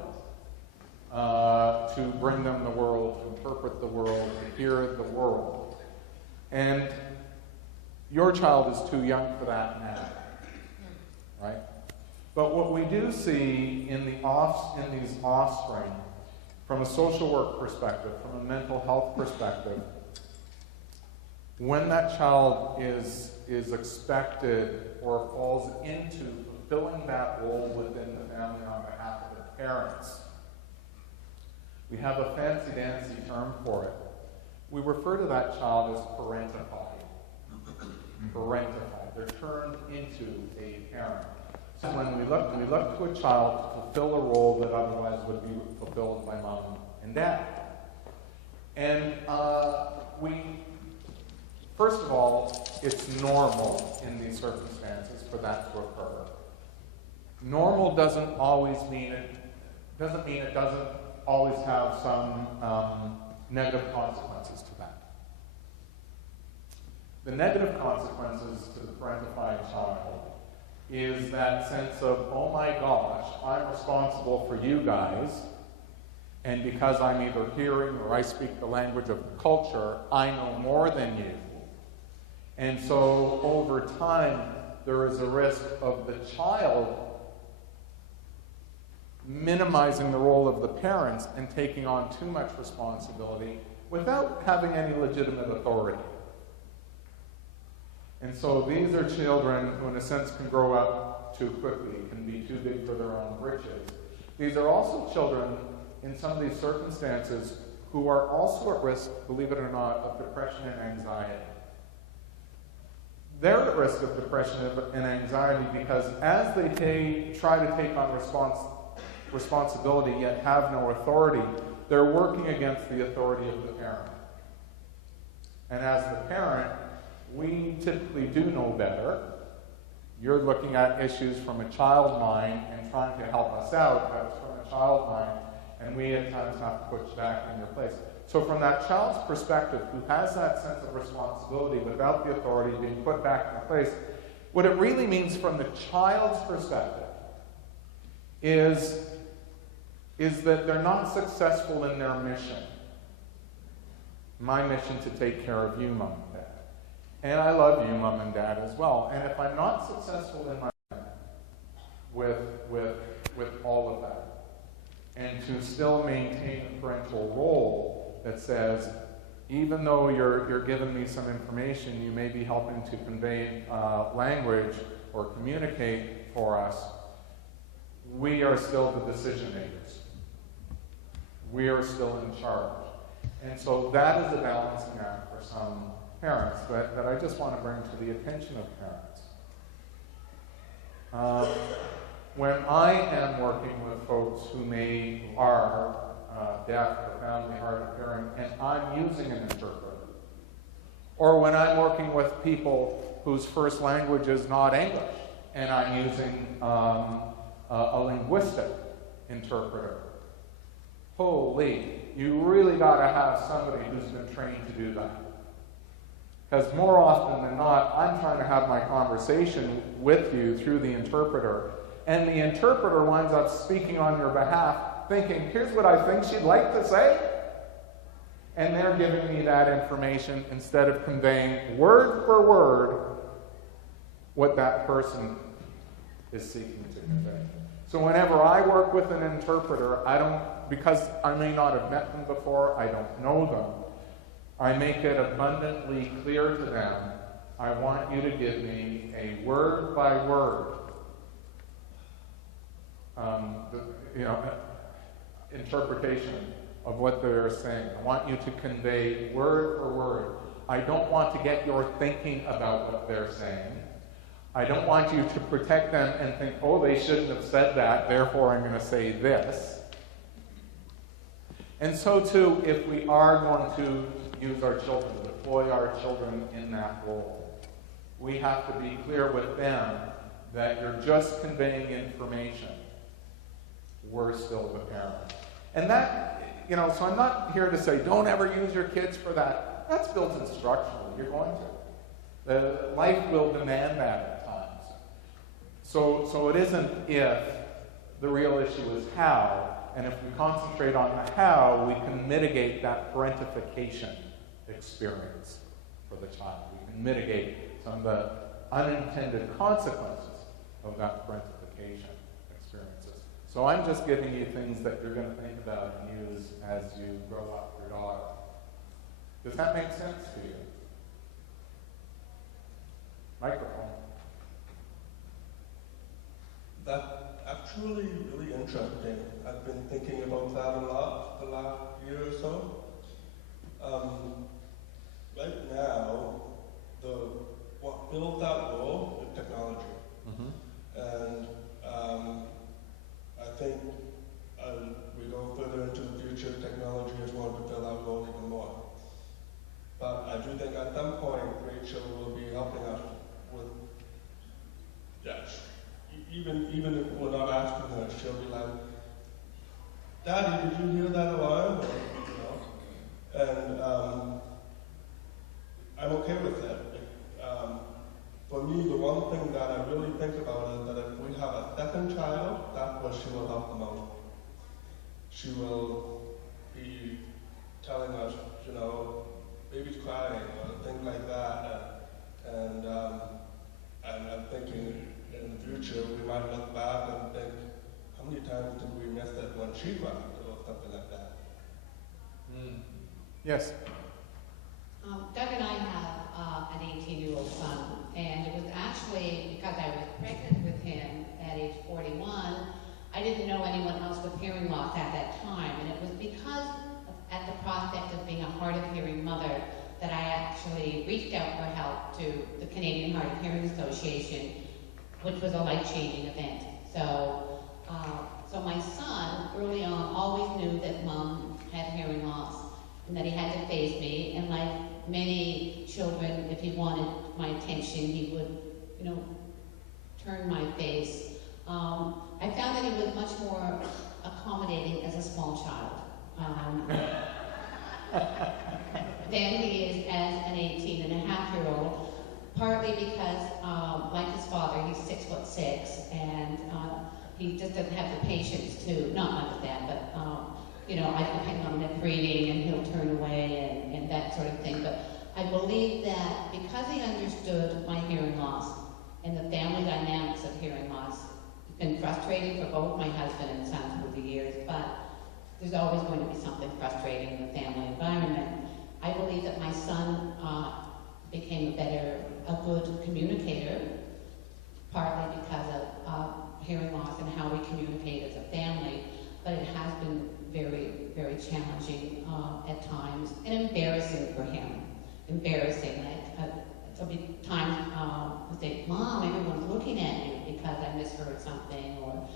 to bring them the world, to interpret the world, to hear the world. And your child is too young for that now, right? But what we do see in these offspring, from a social work perspective, from a mental health perspective, when that child is expected or falls into fulfilling that role within the family on behalf of the parents, we have a fancy-dancy term for it. We refer to that child as parentified. Parentified. They're turned into a parent. So when we look to a child to fulfill a role that otherwise would be fulfilled by mom and dad. And First of all, it's normal in these circumstances for that to occur. Normal doesn't always mean it doesn't always have some negative consequences to that. The negative consequences to the parentified child is that sense of, oh my gosh, I'm responsible for you guys, and because I'm either hearing or I speak the language of the culture, I know more than you. And so over time, there is a risk of the child minimizing the role of the parents and taking on too much responsibility without having any legitimate authority. And so these are children who, in a sense, can grow up too quickly, can be too big for their own britches. These are also children, in some of these circumstances, who are also at risk, believe it or not, of depression and anxiety. They're at risk of depression and anxiety because as they try to take on responsibility yet have no authority, they're working against the authority of the parent. And as the parent, we typically do know better. You're looking at issues from a child mind and trying to help us out, but it's from a child mind, and we at times have to put you back in your place. So from that child's perspective, who has that sense of responsibility without the authority being put back in place, what it really means from the child's perspective is that they're not successful in their mission. My mission to take care of you, Mom and Dad. And I love you, Mom and Dad, as well. And if I'm not successful in my with all of that, and to still maintain a parental role that says, even though you're giving me some information, you may be helping to convey language or communicate for us, we are still the decision makers. We are still in charge. And so that is a balancing act for some parents that I just want to bring to the attention of parents. When I am working with folks who are deaf, profoundly hard of hearing, and I'm using an interpreter, or when I'm working with people whose first language is not English, and I'm using a linguistic interpreter, holy, you really got to have somebody who's been trained to do that. Because more often than not, I'm trying to have my conversation with you through the interpreter, and the interpreter winds up speaking on your behalf, thinking, here's what I think she'd like to say, and they're giving me that information instead of conveying word for word what that person is seeking to convey. So whenever I work with an interpreter, because I may not have met them before, I don't know them, I make it abundantly clear to them, I want you to give me a word-by-word interpretation of what they're saying. I want you to convey word for word. I don't want to get your thinking about what they're saying. I don't want you to protect them and think, oh, they shouldn't have said that, therefore I'm going to say this. And so too, if we are going to use our children, deploy our children in that role, we have to be clear with them that you're just conveying information. We're still the parent. And that, so I'm not here to say, don't ever use your kids for that. That's built instructionally. You're going to. Life will demand that at times. So it isn't if, the real issue is how. And if we concentrate on the how, we can mitigate that parentification experience for the child. We can mitigate some of the unintended consequences of that parentification experiences. So I'm just giving you things that you're going to think about and use as you grow up your daughter. Does that make sense to you? Microphone. That's actually really interesting. I've been thinking about that a lot the last year or so. Right now, what built that role is technology. Mm-hmm. And I think as we go further into the future, technology is going to fill that role even more. But I do think at some point we Yes. Doug and I have an 18-year-old son, and it was actually because I was pregnant with him at age 41. I didn't know anyone else with hearing loss at that time, and it was because at the prospect of being a hard of hearing mother that I actually reached out for help to the Canadian Hard of Hearing Association, which was a life-changing event. So my son early on always knew that Mom had hearing loss and that he had to face me, and like many children, if he wanted my attention, he would, turn my face. I found that he was much more accommodating as a small child than he is as an 18-and-a-half-year-old, partly because, like his father, he's 6'6", and he just doesn't have the patience to, not like that, but I depend on him reading and he'll turn away and that sort of thing. But I believe that because he understood my hearing loss and the family dynamics of hearing loss, it's been frustrating for both my husband and son through the years, but there's always going to be something frustrating in the family environment. I believe that my son became a good communicator, partly because of hearing loss and how we communicate as a family, but it has been very, very challenging at times, and embarrassing for him. Embarrassing, like there'll be times he'll say, "Mom, everyone's looking at you because I misheard something," or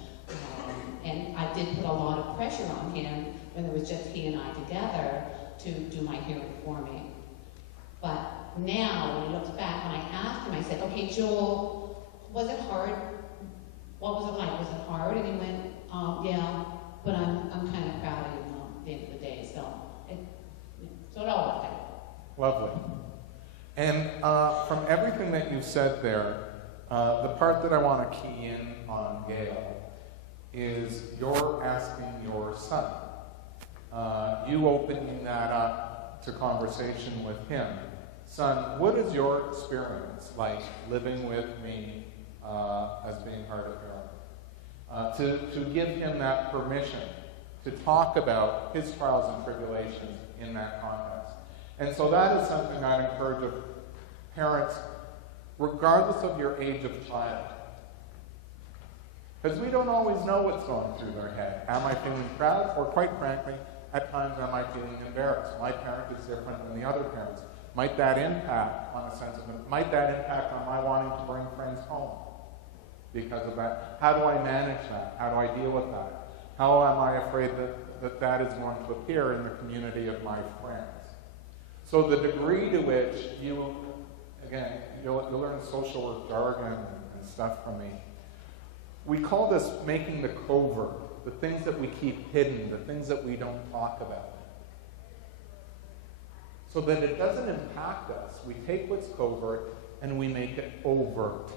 and I did put a lot of pressure on him when it was just he and I together to do my hearing for me. But now, when he looks back, when I asked him, I said, "Okay, Joel, was it hard? What was it like? Was it hard?" And he went, "Yeah, but I'm kind of proud of you, Mom, at the end of the day." So it all worked out. Lovely. And from everything that you've said there, the part that I want to key in on, Gael, is you're asking your son, you opening that up to conversation with him. Son, what is your experience like living with me as being hard of hearing? To give him that permission to talk about his trials and tribulations in that context. And so that is something I'd encourage of parents, regardless of your age of child. Because we don't always know what's going through their head. Am I feeling proud? Or quite frankly, at times am I feeling embarrassed? My parent is different than the other parents. Might that impact on a sense of, might that impact on my wanting to bring friends home? Because of that, how do I manage that? How do I deal with that? How am I afraid that is going to appear in the community of my friends? So the degree to which you'll learn social work jargon and stuff from me. We call this making the covert, the things that we keep hidden, the things that we don't talk about. So that it doesn't impact us. We take what's covert and we make it overt.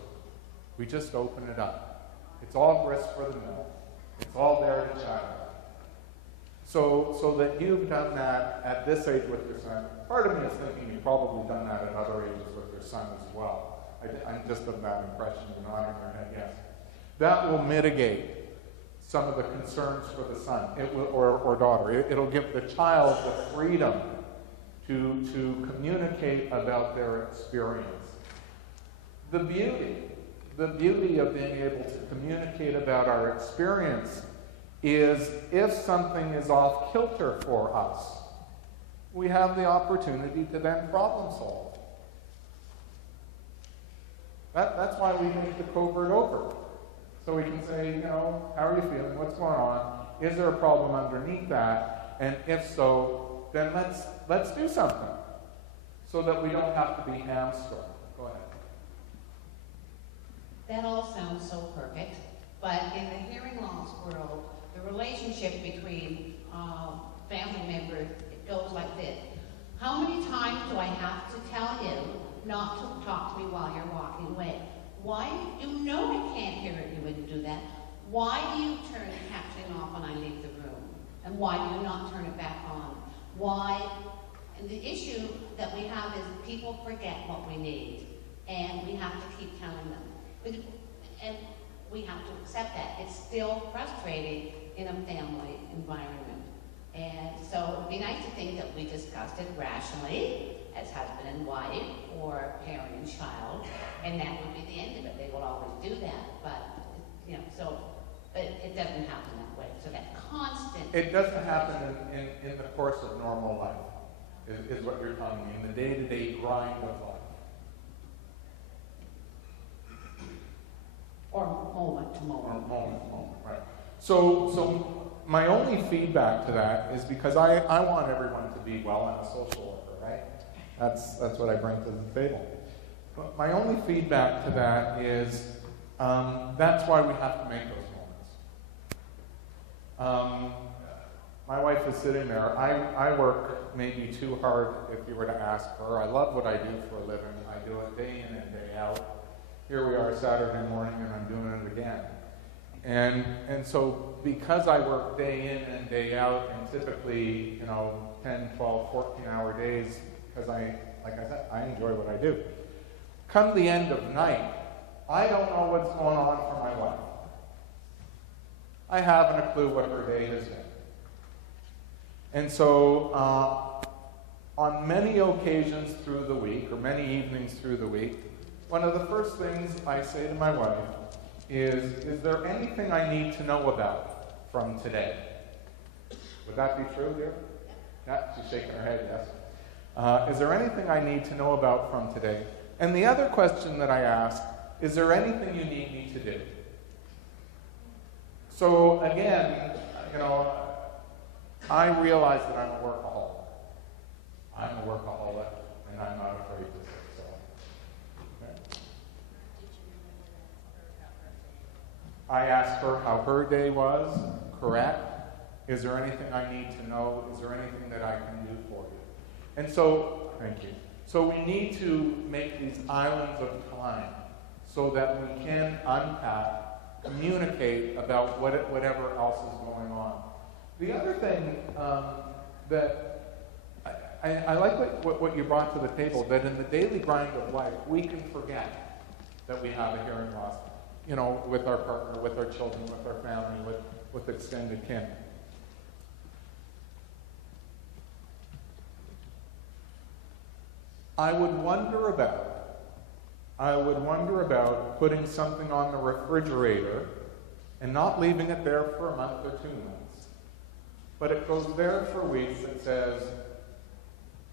We just open it up. It's all grist for the mill. It's all there to chat about. So that you've done that at this age with your son. Part of me is thinking you've probably done that at other ages with your son as well. I'm just of that impression. You're nodding your head, yes. That will mitigate some of the concerns for the son or daughter. It'll give the child the freedom to communicate about their experience. The beauty of being able to communicate about our experience is if something is off kilter for us, we have the opportunity to then problem solve. That's why we make the covert overt. So we can say, how are you feeling? What's going on? Is there a problem underneath that? And if so, then let's do something so that we don't have to be hamstrung. Go ahead. That all sounds so perfect, but in the hearing loss world, the relationship between family members, it goes like this. How many times do I have to tell you not to talk to me while you're walking away? Why? You know I can't hear it when you do that. Why do you turn the captioning off when I leave the room? And why do you not turn it back on? Why? And the issue that we have is people forget what we need, and we have to keep telling them. And we have to accept that. It's still frustrating in a family environment. And so it would be nice to think that we discussed it rationally as husband and wife or parent and child, and that would be the end of it. They will always do that, but, you know, so it doesn't happen that way. So that constant... It doesn't happen in the course of normal life, is what you're telling me, in the day-to-day grind of life. Or moment to moment. Or moment to moment, right. So my only feedback to that is because I want everyone to be well. I'm a social worker, right? That's what I bring to the table. But my only feedback to that is that's why we have to make those moments. My wife is sitting there. I work maybe too hard if you were to ask her. I love what I do for a living. I do it day in and day out. Here we are Saturday morning and I'm doing it again. And so because I work day in and day out and typically, 10, 12, 14-hour days, because like I said, I enjoy what I do. Come the end of night, I don't know what's going on for my wife. I haven't a clue what her day has been. And so on many occasions through the week, or many evenings through the week, one of the first things I say to my wife is there anything I need to know about from today? Would that be true, dear? Yeah, she's shaking her head, yes. Is there anything I need to know about from today? And the other question that I ask, is there anything you need me to do? So again, I realize that I'm a workaholic. I'm a workaholic, and I'm not afraid to say so. Okay. I asked her how her day was, correct? Is there anything I need to know? Is there anything that I can do for you? And so, thank you. So we need to make these islands of time so that we can unpack, communicate about whatever else is going on. The other thing that I like what you brought to the table, that in the daily grind of life, we can forget that we have a hearing loss, with our partner, with our children, with our family, with extended kin. I would wonder about putting something on the refrigerator and not leaving it there for a month or 2 months. But it goes there for weeks that says,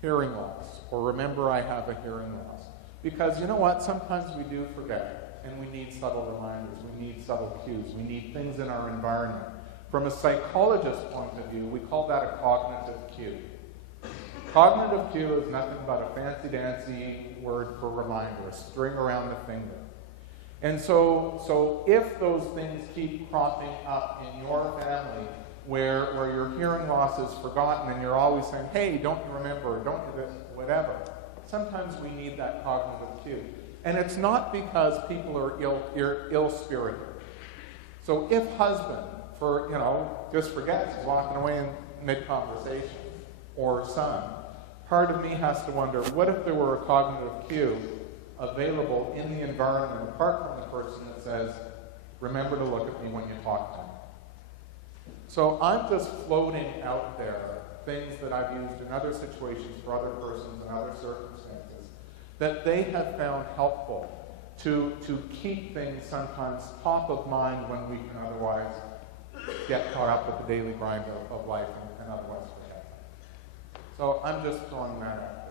hearing loss, or remember I have a hearing loss. Because you know what? Sometimes we do forget, and we need subtle reminders, we need subtle cues, we need things in our environment. From a psychologist's point of view, we call that a cognitive cue. Cognitive cue is nothing but a fancy-dancy word for reminder, a string around the finger. And so if those things keep cropping up in your family, where your hearing loss is forgotten and you're always saying, hey, don't you remember, don't you this, whatever, sometimes we need that cognitive cue. And it's not because people are ill-spirited. So if husband, just forgets, he's walking away in mid-conversation, or son, part of me has to wonder, what if there were a cognitive cue available in the environment, apart from the person that says, remember to look at me when you talk to me. So I'm just floating out there things that I've used in other situations for other persons and other circumstances that they have found helpful to keep things sometimes top of mind when we can otherwise get caught up with the daily grind of life and otherwise forget. So I'm just throwing that out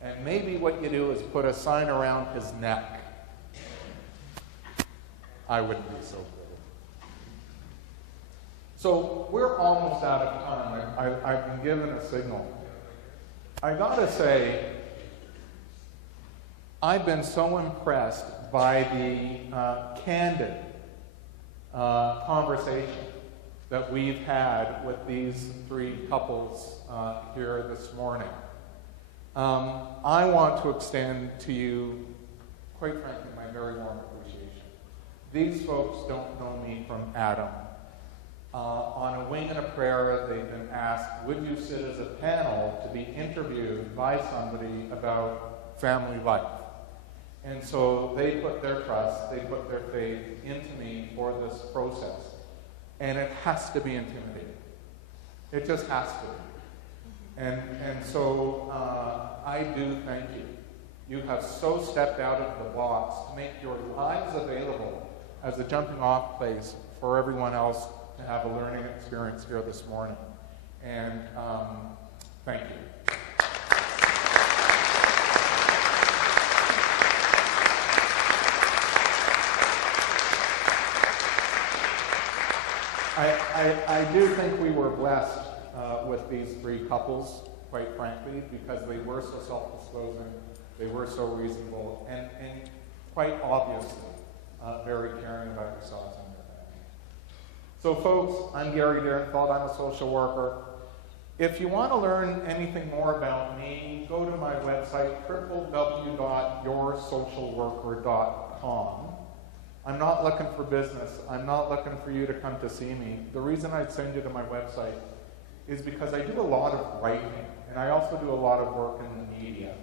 there. And maybe what you do is put a sign around his neck. I wouldn't be so good. So we're almost out of time. I've been given a signal. I gotta say, I've been so impressed by the candid conversation that we've had with these 3 couples here this morning. I want to extend to you, quite frankly, my very warm appreciation. These folks don't know me from Adam. On a wing and a prayer, they've been asked, would you sit as a panel to be interviewed by somebody about family life? And so they put their trust, they put their faith into me for this process. And it has to be intimidating. It just has to. And so I do thank you. You have so stepped out of the box to make your lives available as a jumping off place for everyone else to have a learning experience here this morning. And thank you. I do think we were blessed with these three couples, quite frankly, because they were so self-disclosing, they were so reasonable, and quite obviously very caring about yourselves and your family. So folks, I'm Gary Direnfeld, I'm a social worker. If you want to learn anything more about me, go to my website, www.yoursocialworker.com. I'm not looking for business. I'm not looking for you to come to see me. The reason I'd send you to my website is because I do a lot of writing, and I also do a lot of work in the media.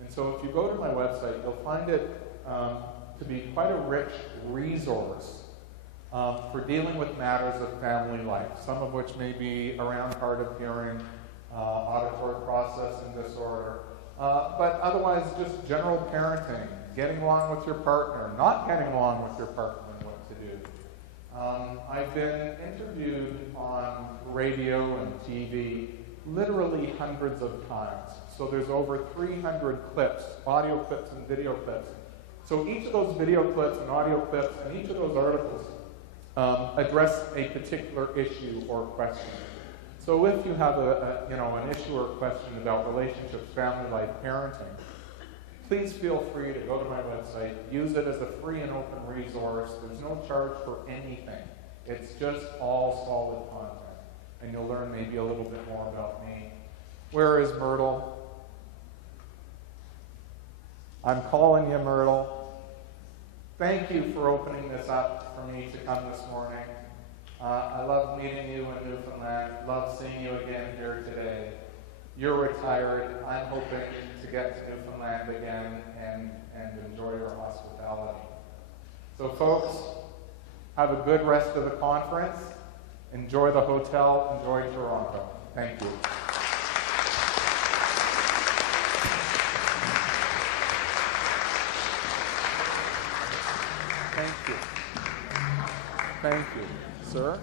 And so if you go to my website, you'll find it to be quite a rich resource for dealing with matters of family life, some of which may be around hard of hearing, auditory processing disorder, but otherwise just general parenting, getting along with your partner, not getting along with your partner, and what to do. I've been interviewed on radio and TV literally hundreds of times. So there's over 300 clips, audio clips and video clips. So each of those video clips and audio clips and each of those articles address a particular issue or question. So if you have an issue or question about relationships, family life, parenting, please feel free to go to my website, use it as a free and open resource. There's no charge for anything. It's just all solid content. And you'll learn maybe a little bit more about me. Where is Myrtle? I'm calling you, Myrtle. Thank you for opening this up for me to come this morning. I love meeting you in Newfoundland. Love seeing you again here today. You're retired. I'm hoping to get to Newfoundland again and enjoy your hospitality. So folks, have a good rest of the conference. Enjoy the hotel. Enjoy Toronto. Thank you. Thank you. Thank you. Sir?